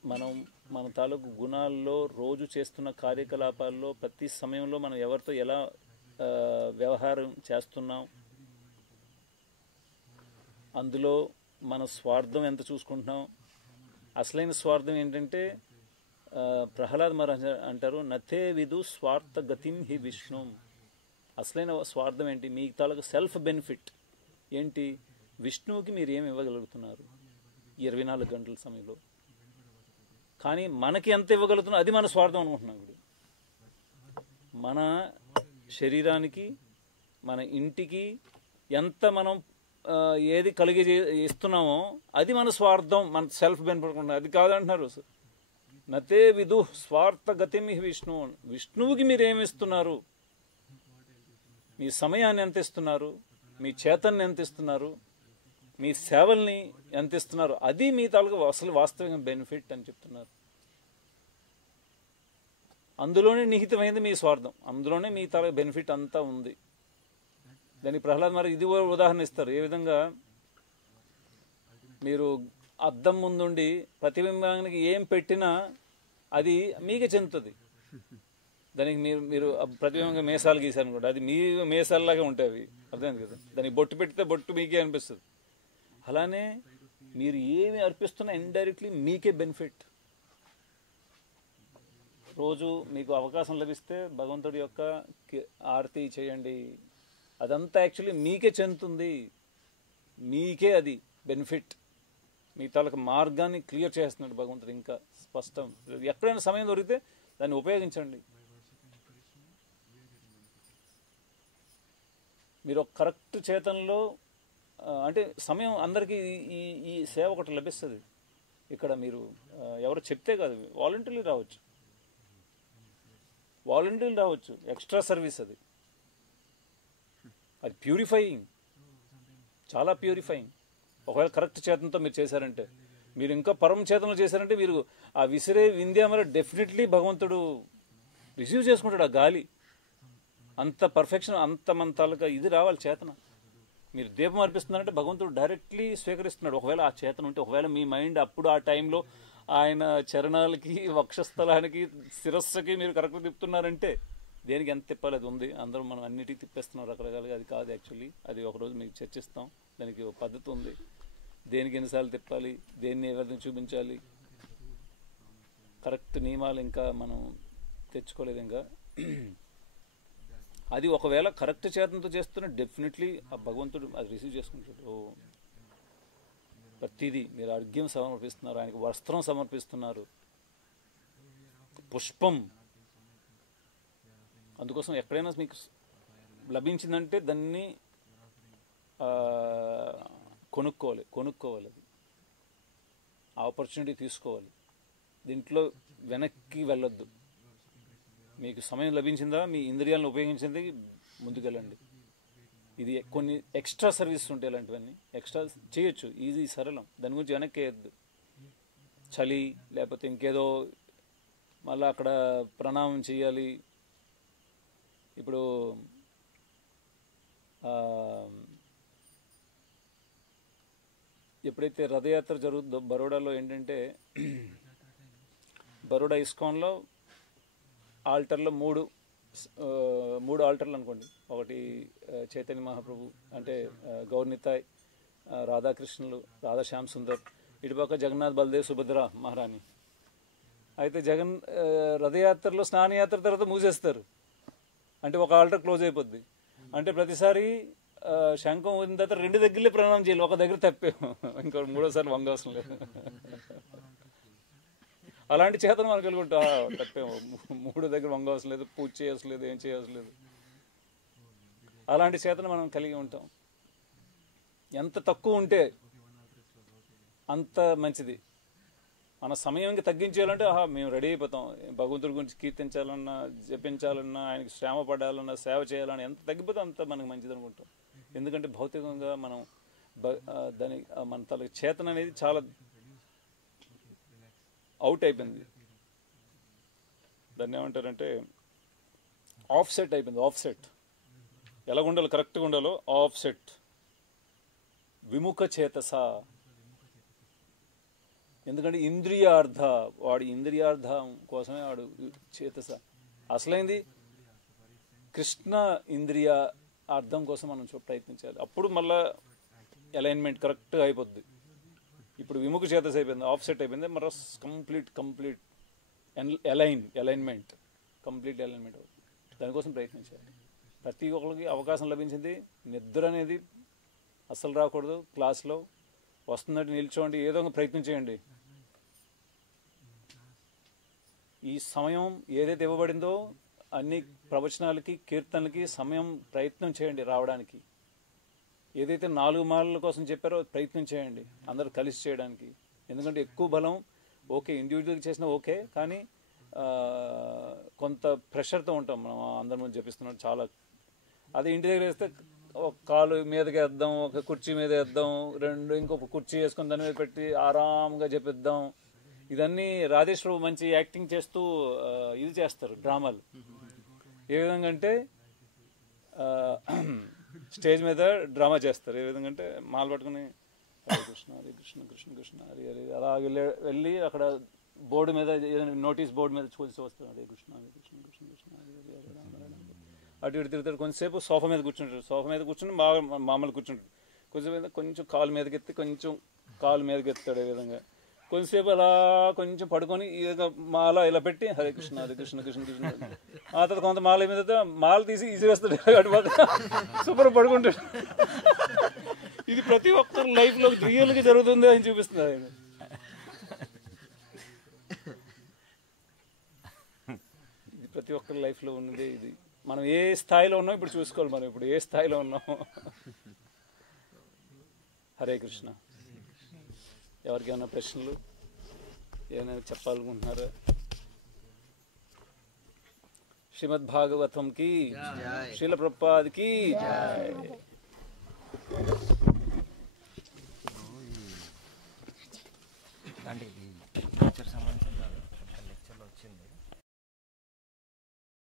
మనం మన తాలూకు గుణాల్లో రోజు చేస్తున్న కార్యకలాపాల్లో ప్రతి సమయంలో మనం ఎవరితో ఎలా వ్యవహారం చేస్తున్నాం, అందులో మన స్వార్థం ఎంత చూసుకుంటున్నాం. అసలైన స్వార్థం ఏంటంటే ప్రహ్లాద్ మహారాజ్ అంటారు, నతే విదు స్వార్థ గతిం హి విష్ణు. అసలైన స్వార్థం ఏంటి? మీ తాలూకు సెల్ఫ్ బెనిఫిట్ ఏంటి? విష్ణువుకి మీరు ఏమి ఇవ్వగలుగుతున్నారు 24 గంటల సమయంలో. కానీ మనకి ఎంత ఇవ్వగలుగుతున్నా అది మన స్వార్థం అనుకుంటున్నాం. ఇప్పుడు మన శరీరానికి, మన ఇంటికి ఎంత మనం ఏది కలిగి ఇస్తున్నామో అది మన స్వార్థం, మన సెల్ఫ్ బెనిఫిట్. అది కాదంటున్నారు. నతే విదు స్వార్థ గతిమి విష్ణు. విష్ణువుకి మీరు ఏమి ఇస్తున్నారు? మీ సమయాన్ని ఎంత ఇస్తున్నారు? మీ చేతన్ని ఎంత ఇస్తున్నారు? మీ సేవల్ని ఎంత ఇస్తున్నారు? అది మీ తాలూకు అసలు వాస్తవిక బెనిఫిట్ అని చెప్తున్నారు. అందులోనే నిహితమైంది మీ స్వార్థం, అందులోనే మీ తాలూకు బెనిఫిట్ అంతా ఉంది. దానికి ప్రహ్లాద్ మరి ఇది ఉదాహరణ ఇస్తారు. ఏ విధంగా మీరు అద్దం ముందుండి ప్రతిబింబానికి ఏం పెట్టినా అది మీకే చెందుతుంది. దానికి మీరు ప్రతిబింబంగా మేసాలు గీశారనుకోండి, అది మీ మేసాలలాగే ఉంటాయి అవి, అర్థమైంది కదా. దానికి బొట్టు పెడితే బొట్టు మీకే అనిపిస్తుంది. అలానే మీరు ఏమి అర్పిస్తున్నా ఇండైరెక్ట్లీ మీకే బెనిఫిట్. రోజు మీకు అవకాశం లభిస్తే భగవంతుడి యొక్క ఆరతి చేయండి, అదంతా యాక్చువల్లీ మీకే చెందుతుంది, మీకే అది బెనిఫిట్. మీ తాలూకు మార్గాన్ని క్లియర్ చేస్తున్నాడు భగవంతుడు. ఇంకా స్పష్టం. ఎక్కడైనా సమయం దొరికితే దాన్ని ఉపయోగించండి. మీరు ఒక కరెక్ట్ చేతనలో అంటే సమయం అందరికీ ఈ సేవ ఒకటి లభిస్తుంది. ఇక్కడ మీరు ఎవరు చెప్తే కాదు, వాలంటీర్లు రావచ్చు, ఎక్స్ట్రా సర్వీస్. అది ప్యూరిఫైయింగ్, చాలా ప్యూరిఫైయింగ్. ఒకవేళ కరెక్ట్ చేతనతో మీరు చేశారంటే, మీరు ఇంకా పరమ చేతనలో చేశారంటే, మీరు ఆ విసిరే వింధ్యా మరి డెఫినెట్లీ భగవంతుడు రిసీవ్ చేసుకుంటాడు. ఆ గాలి అంత పర్ఫెక్షన్, అంత మన తాలూకా ఇది రావాలి చేతన. మీరు దీపం అర్పిస్తున్నారంటే భగవంతుడు డైరెక్ట్లీ స్వీకరిస్తున్నాడు. ఒకవేళ ఆ చేతన ఉంటే, ఒకవేళ మీ మైండ్ అప్పుడు ఆ టైంలో ఆయన చరణాలకి, వక్షస్థలానికి, శిరస్సుకి మీరు కరెక్ట్గా తిప్పుతున్నారంటే, దేనికి ఎంత తిప్పాలి అది ఉంది. అందరూ మనం అన్నిటికీ తిప్పేస్తున్నాం రకరకాలుగా. అది కాదు యాక్చువల్లీ. అది ఒకరోజు మీకు చర్చిస్తాం. దానికి ఒక పద్ధతి ఉంది. దేనికి ఎన్నిసార్లు తిప్పాలి, దేన్ని ఎవరిని చూపించాలి, కరెక్ట్ నియమాలు ఇంకా మనం తెచ్చుకోలేదు. ఇంకా అది ఒకవేళ కరెక్ట్ చేతనతో చేస్తున్న డెఫినెట్లీ ఆ భగవంతుడు అది రిసీవ్ చేసుకుంటాడు. ఓ ప్రతిదీ మీరు అర్ఘ్యం సమర్పిస్తున్నారు, ఆయనకు వస్త్రం సమర్పిస్తున్నారు, పుష్పం. అందుకోసం ఎక్కడైనా మీకు లభించిందంటే దాన్ని కొనుక్కోవాలి. అది ఆపర్చునిటీ తీసుకోవాలి. దీంట్లో వెనక్కి వెళ్ళొద్దు. మీకు సమయం లభించిందా, మీ ఇంద్రియాలను ఉపయోగించింది, ముందుకెళ్ళండి. ఇది కొన్ని ఎక్స్ట్రా సర్వీస్ ఉంటాయి. ఇలాంటివన్నీ ఎక్స్ట్రా చేయొచ్చు, ఈజీ, సరళం. దాని గురించి వెనక్కి వేయద్దు. చలి లేకపోతే ఇంకేదో మళ్ళీ అక్కడ ప్రణామం చేయాలి. ఇప్పుడు ఎప్పుడైతే రథయాత్ర జరుగుతుందో బరోడాలో ఏంటంటే, బరోడా ఇస్కాన్లో ఆల్టర్లో మూడు ఆల్టర్లు అనుకోండి. ఒకటి చైతన్య మహాప్రభు, అంటే గౌర్నితాయ్, రాధాకృష్ణులు, రాధాశ్యామ్ సుందర్, ఇటుపక్క జగన్నాథ్, బలదేవ్, సుభద్ర, మహారాణి. అయితే రథయాత్రలో స్నానయాత్ర తర్వాత మూసేస్తారు. అంటే ఒక ఆల్టర్ క్లోజ్ అయిపోద్ది. అంటే ప్రతిసారి శంఖం ఊదిన తర్వాత 2 దగ్గరలే ప్రణామం చేయాలి. ఒక దగ్గర తప్పేమో, ఇంకో 3వసారి వంగవసరం లేదు. అలాంటి చేతన మనం కలుగుంటా తప్పేమో, 3 దగ్గర వంగవసరం లేదు, పూజ చేయవలసిన లేదు, ఏం చేయవలసిన లేదు. అలాంటి చేతన మనం కలిగి ఉంటాం. ఎంత తక్కువ ఉంటే అంత మంచిది. మన సమయానికి తగ్గించేయాలంటే మేము రెడీ అయిపోతాం. భగవంతుడి గురించి కీర్తించాలన్నా, జపించాలన్నా, ఆయనకి శ్రమ పడాలన్నా, సేవ చేయాలన్నా ఎంత తగ్గిపోతే అంత మనకు మంచిది అనుకుంటాం. ఎందుకంటే భౌతికంగా మనం దాని మన తల చేతన అనేది చాలా అవుట్ అయిపోయింది. దాన్ని ఏమంటారంటే ఆఫ్సెట్ అయిపోయింది. ఆఫ్సెట్ ఎలా ఉండాలో, కరెక్ట్గా ఉండాలో ఆఫ్సెట్. విముఖ చేతస, ఎందుకంటే ఇంద్రియార్థ, వాడు ఇంద్రియార్థం కోసమే వాడు చేతస. అసలైంది కృష్ణ ఇంద్రియ అర్థం కోసం మనం ప్రయత్నించాలి. అప్పుడు మళ్ళా అలైన్మెంట్ కరెక్ట్గా అయిపోద్ది. ఇప్పుడు విముఖ చేతస అయిపోయింది, ఆఫ్ సెట్ అయిపోయింది, మరి కంప్లీట్ అలైన్మెంట్ కంప్లీట్ అలైన్మెంట్ అవుతుంది. దానికోసం ప్రయత్నించాలి. ప్రతి ఒక్కరికి అవకాశం లభించింది. నిద్ర అనేది అస్సలు రాకూడదు. క్లాస్లో వస్తున్నట్టు నిల్చోండి, ఏదో ఒక ప్రయత్నం చేయండి. ఈ సమయం ఏదైతే ఇవ్వబడిందో అన్ని ప్రవచనాలకి కీర్తనలకి సమయం ప్రయత్నం చేయండి రావడానికి. ఏదైతే 4 మాలల కోసం చెప్పారో ప్రయత్నం చేయండి అందరూ కలిసి చేయడానికి. ఎందుకంటే ఎక్కువ బలం ఓకే ఇండివిజువల్గా చేసినా ఓకే, కానీ కొంత ప్రెషర్తో ఉంటాం మనం. అందరి ముందు చెప్పిస్తున్నాం చాలా. అదే ఇంటి దగ్గర వేస్తే ఒక కాలు మీదకి వేద్దాం, ఒక కుర్చీ మీద వేద్దాం, ఇంకొక కుర్చీ వేసుకొని దాని మీద పెట్టి ఆరాంగా చెప్పిద్దాం. ఇదన్నీ రాధేశ్వరు మంచి యాక్టింగ్ చేస్తూ ఇది చేస్తారు డ్రామాలు. ఏ విధంగా అంటే స్టేజ్ మీద డ్రామా చేస్తారు. ఏ విధంగా అంటే మాల పట్టుకుని హరే కృష్ణ హరే కృష్ణ కృష్ణ కృష్ణ హరి హరి అలా వెళ్ళి అక్కడ బోర్డు మీద ఏదైనా నోటీస్ బోర్డు మీద చూసి వస్తారు హరే కృష్ణ హరే కృష్ణ కృష్ణ కృష్ణ హరి హరి హరే రామ హరే రామ. అటు ఇటు తిరుగుతాడు. కొంచెంసేపు సోఫా మీద కూర్చుంటాడు. సోఫా మీద కూర్చుని మామూలు కూర్చుంటాడు. కొంచెం కాలు మీదకి ఎత్తి కొంచెం కాలు మీదకి ఎత్తాడు. ఏ విధంగా కొంచెంసేపు అలా కొంచెం పడుకొని మాల ఇలా పెట్టి హరే కృష్ణ హరే కృష్ణ కృష్ణ కృష్ణ. ఆ తర్వాత కొంత మాల మీద మాల తీసి ఈసివేస్తాడు. అటు సూపర్ పడుకుంటాడు. ఇది ప్రతి ఒక్కరి లైఫ్లో రియల్గా జరుగుతుంది అని చూపిస్తుంది ఆయన. ఇది ప్రతి ఒక్కరి లైఫ్లో ఉన్నది. ఇది మనం ఏ స్థాయిలో ఉన్నాం ఇప్పుడు చూసుకోవాలి. మనం ఇప్పుడు ఏ స్థాయిలో ఉన్నాం. హరే కృష్ణ. ఎవరికైనా ప్రశ్నలు ఏమైనా చెప్పాలనుకుంటున్నారా? శ్రీమద్ భాగవతం కి, శ్రీల ప్రభుపాద్ కి జై.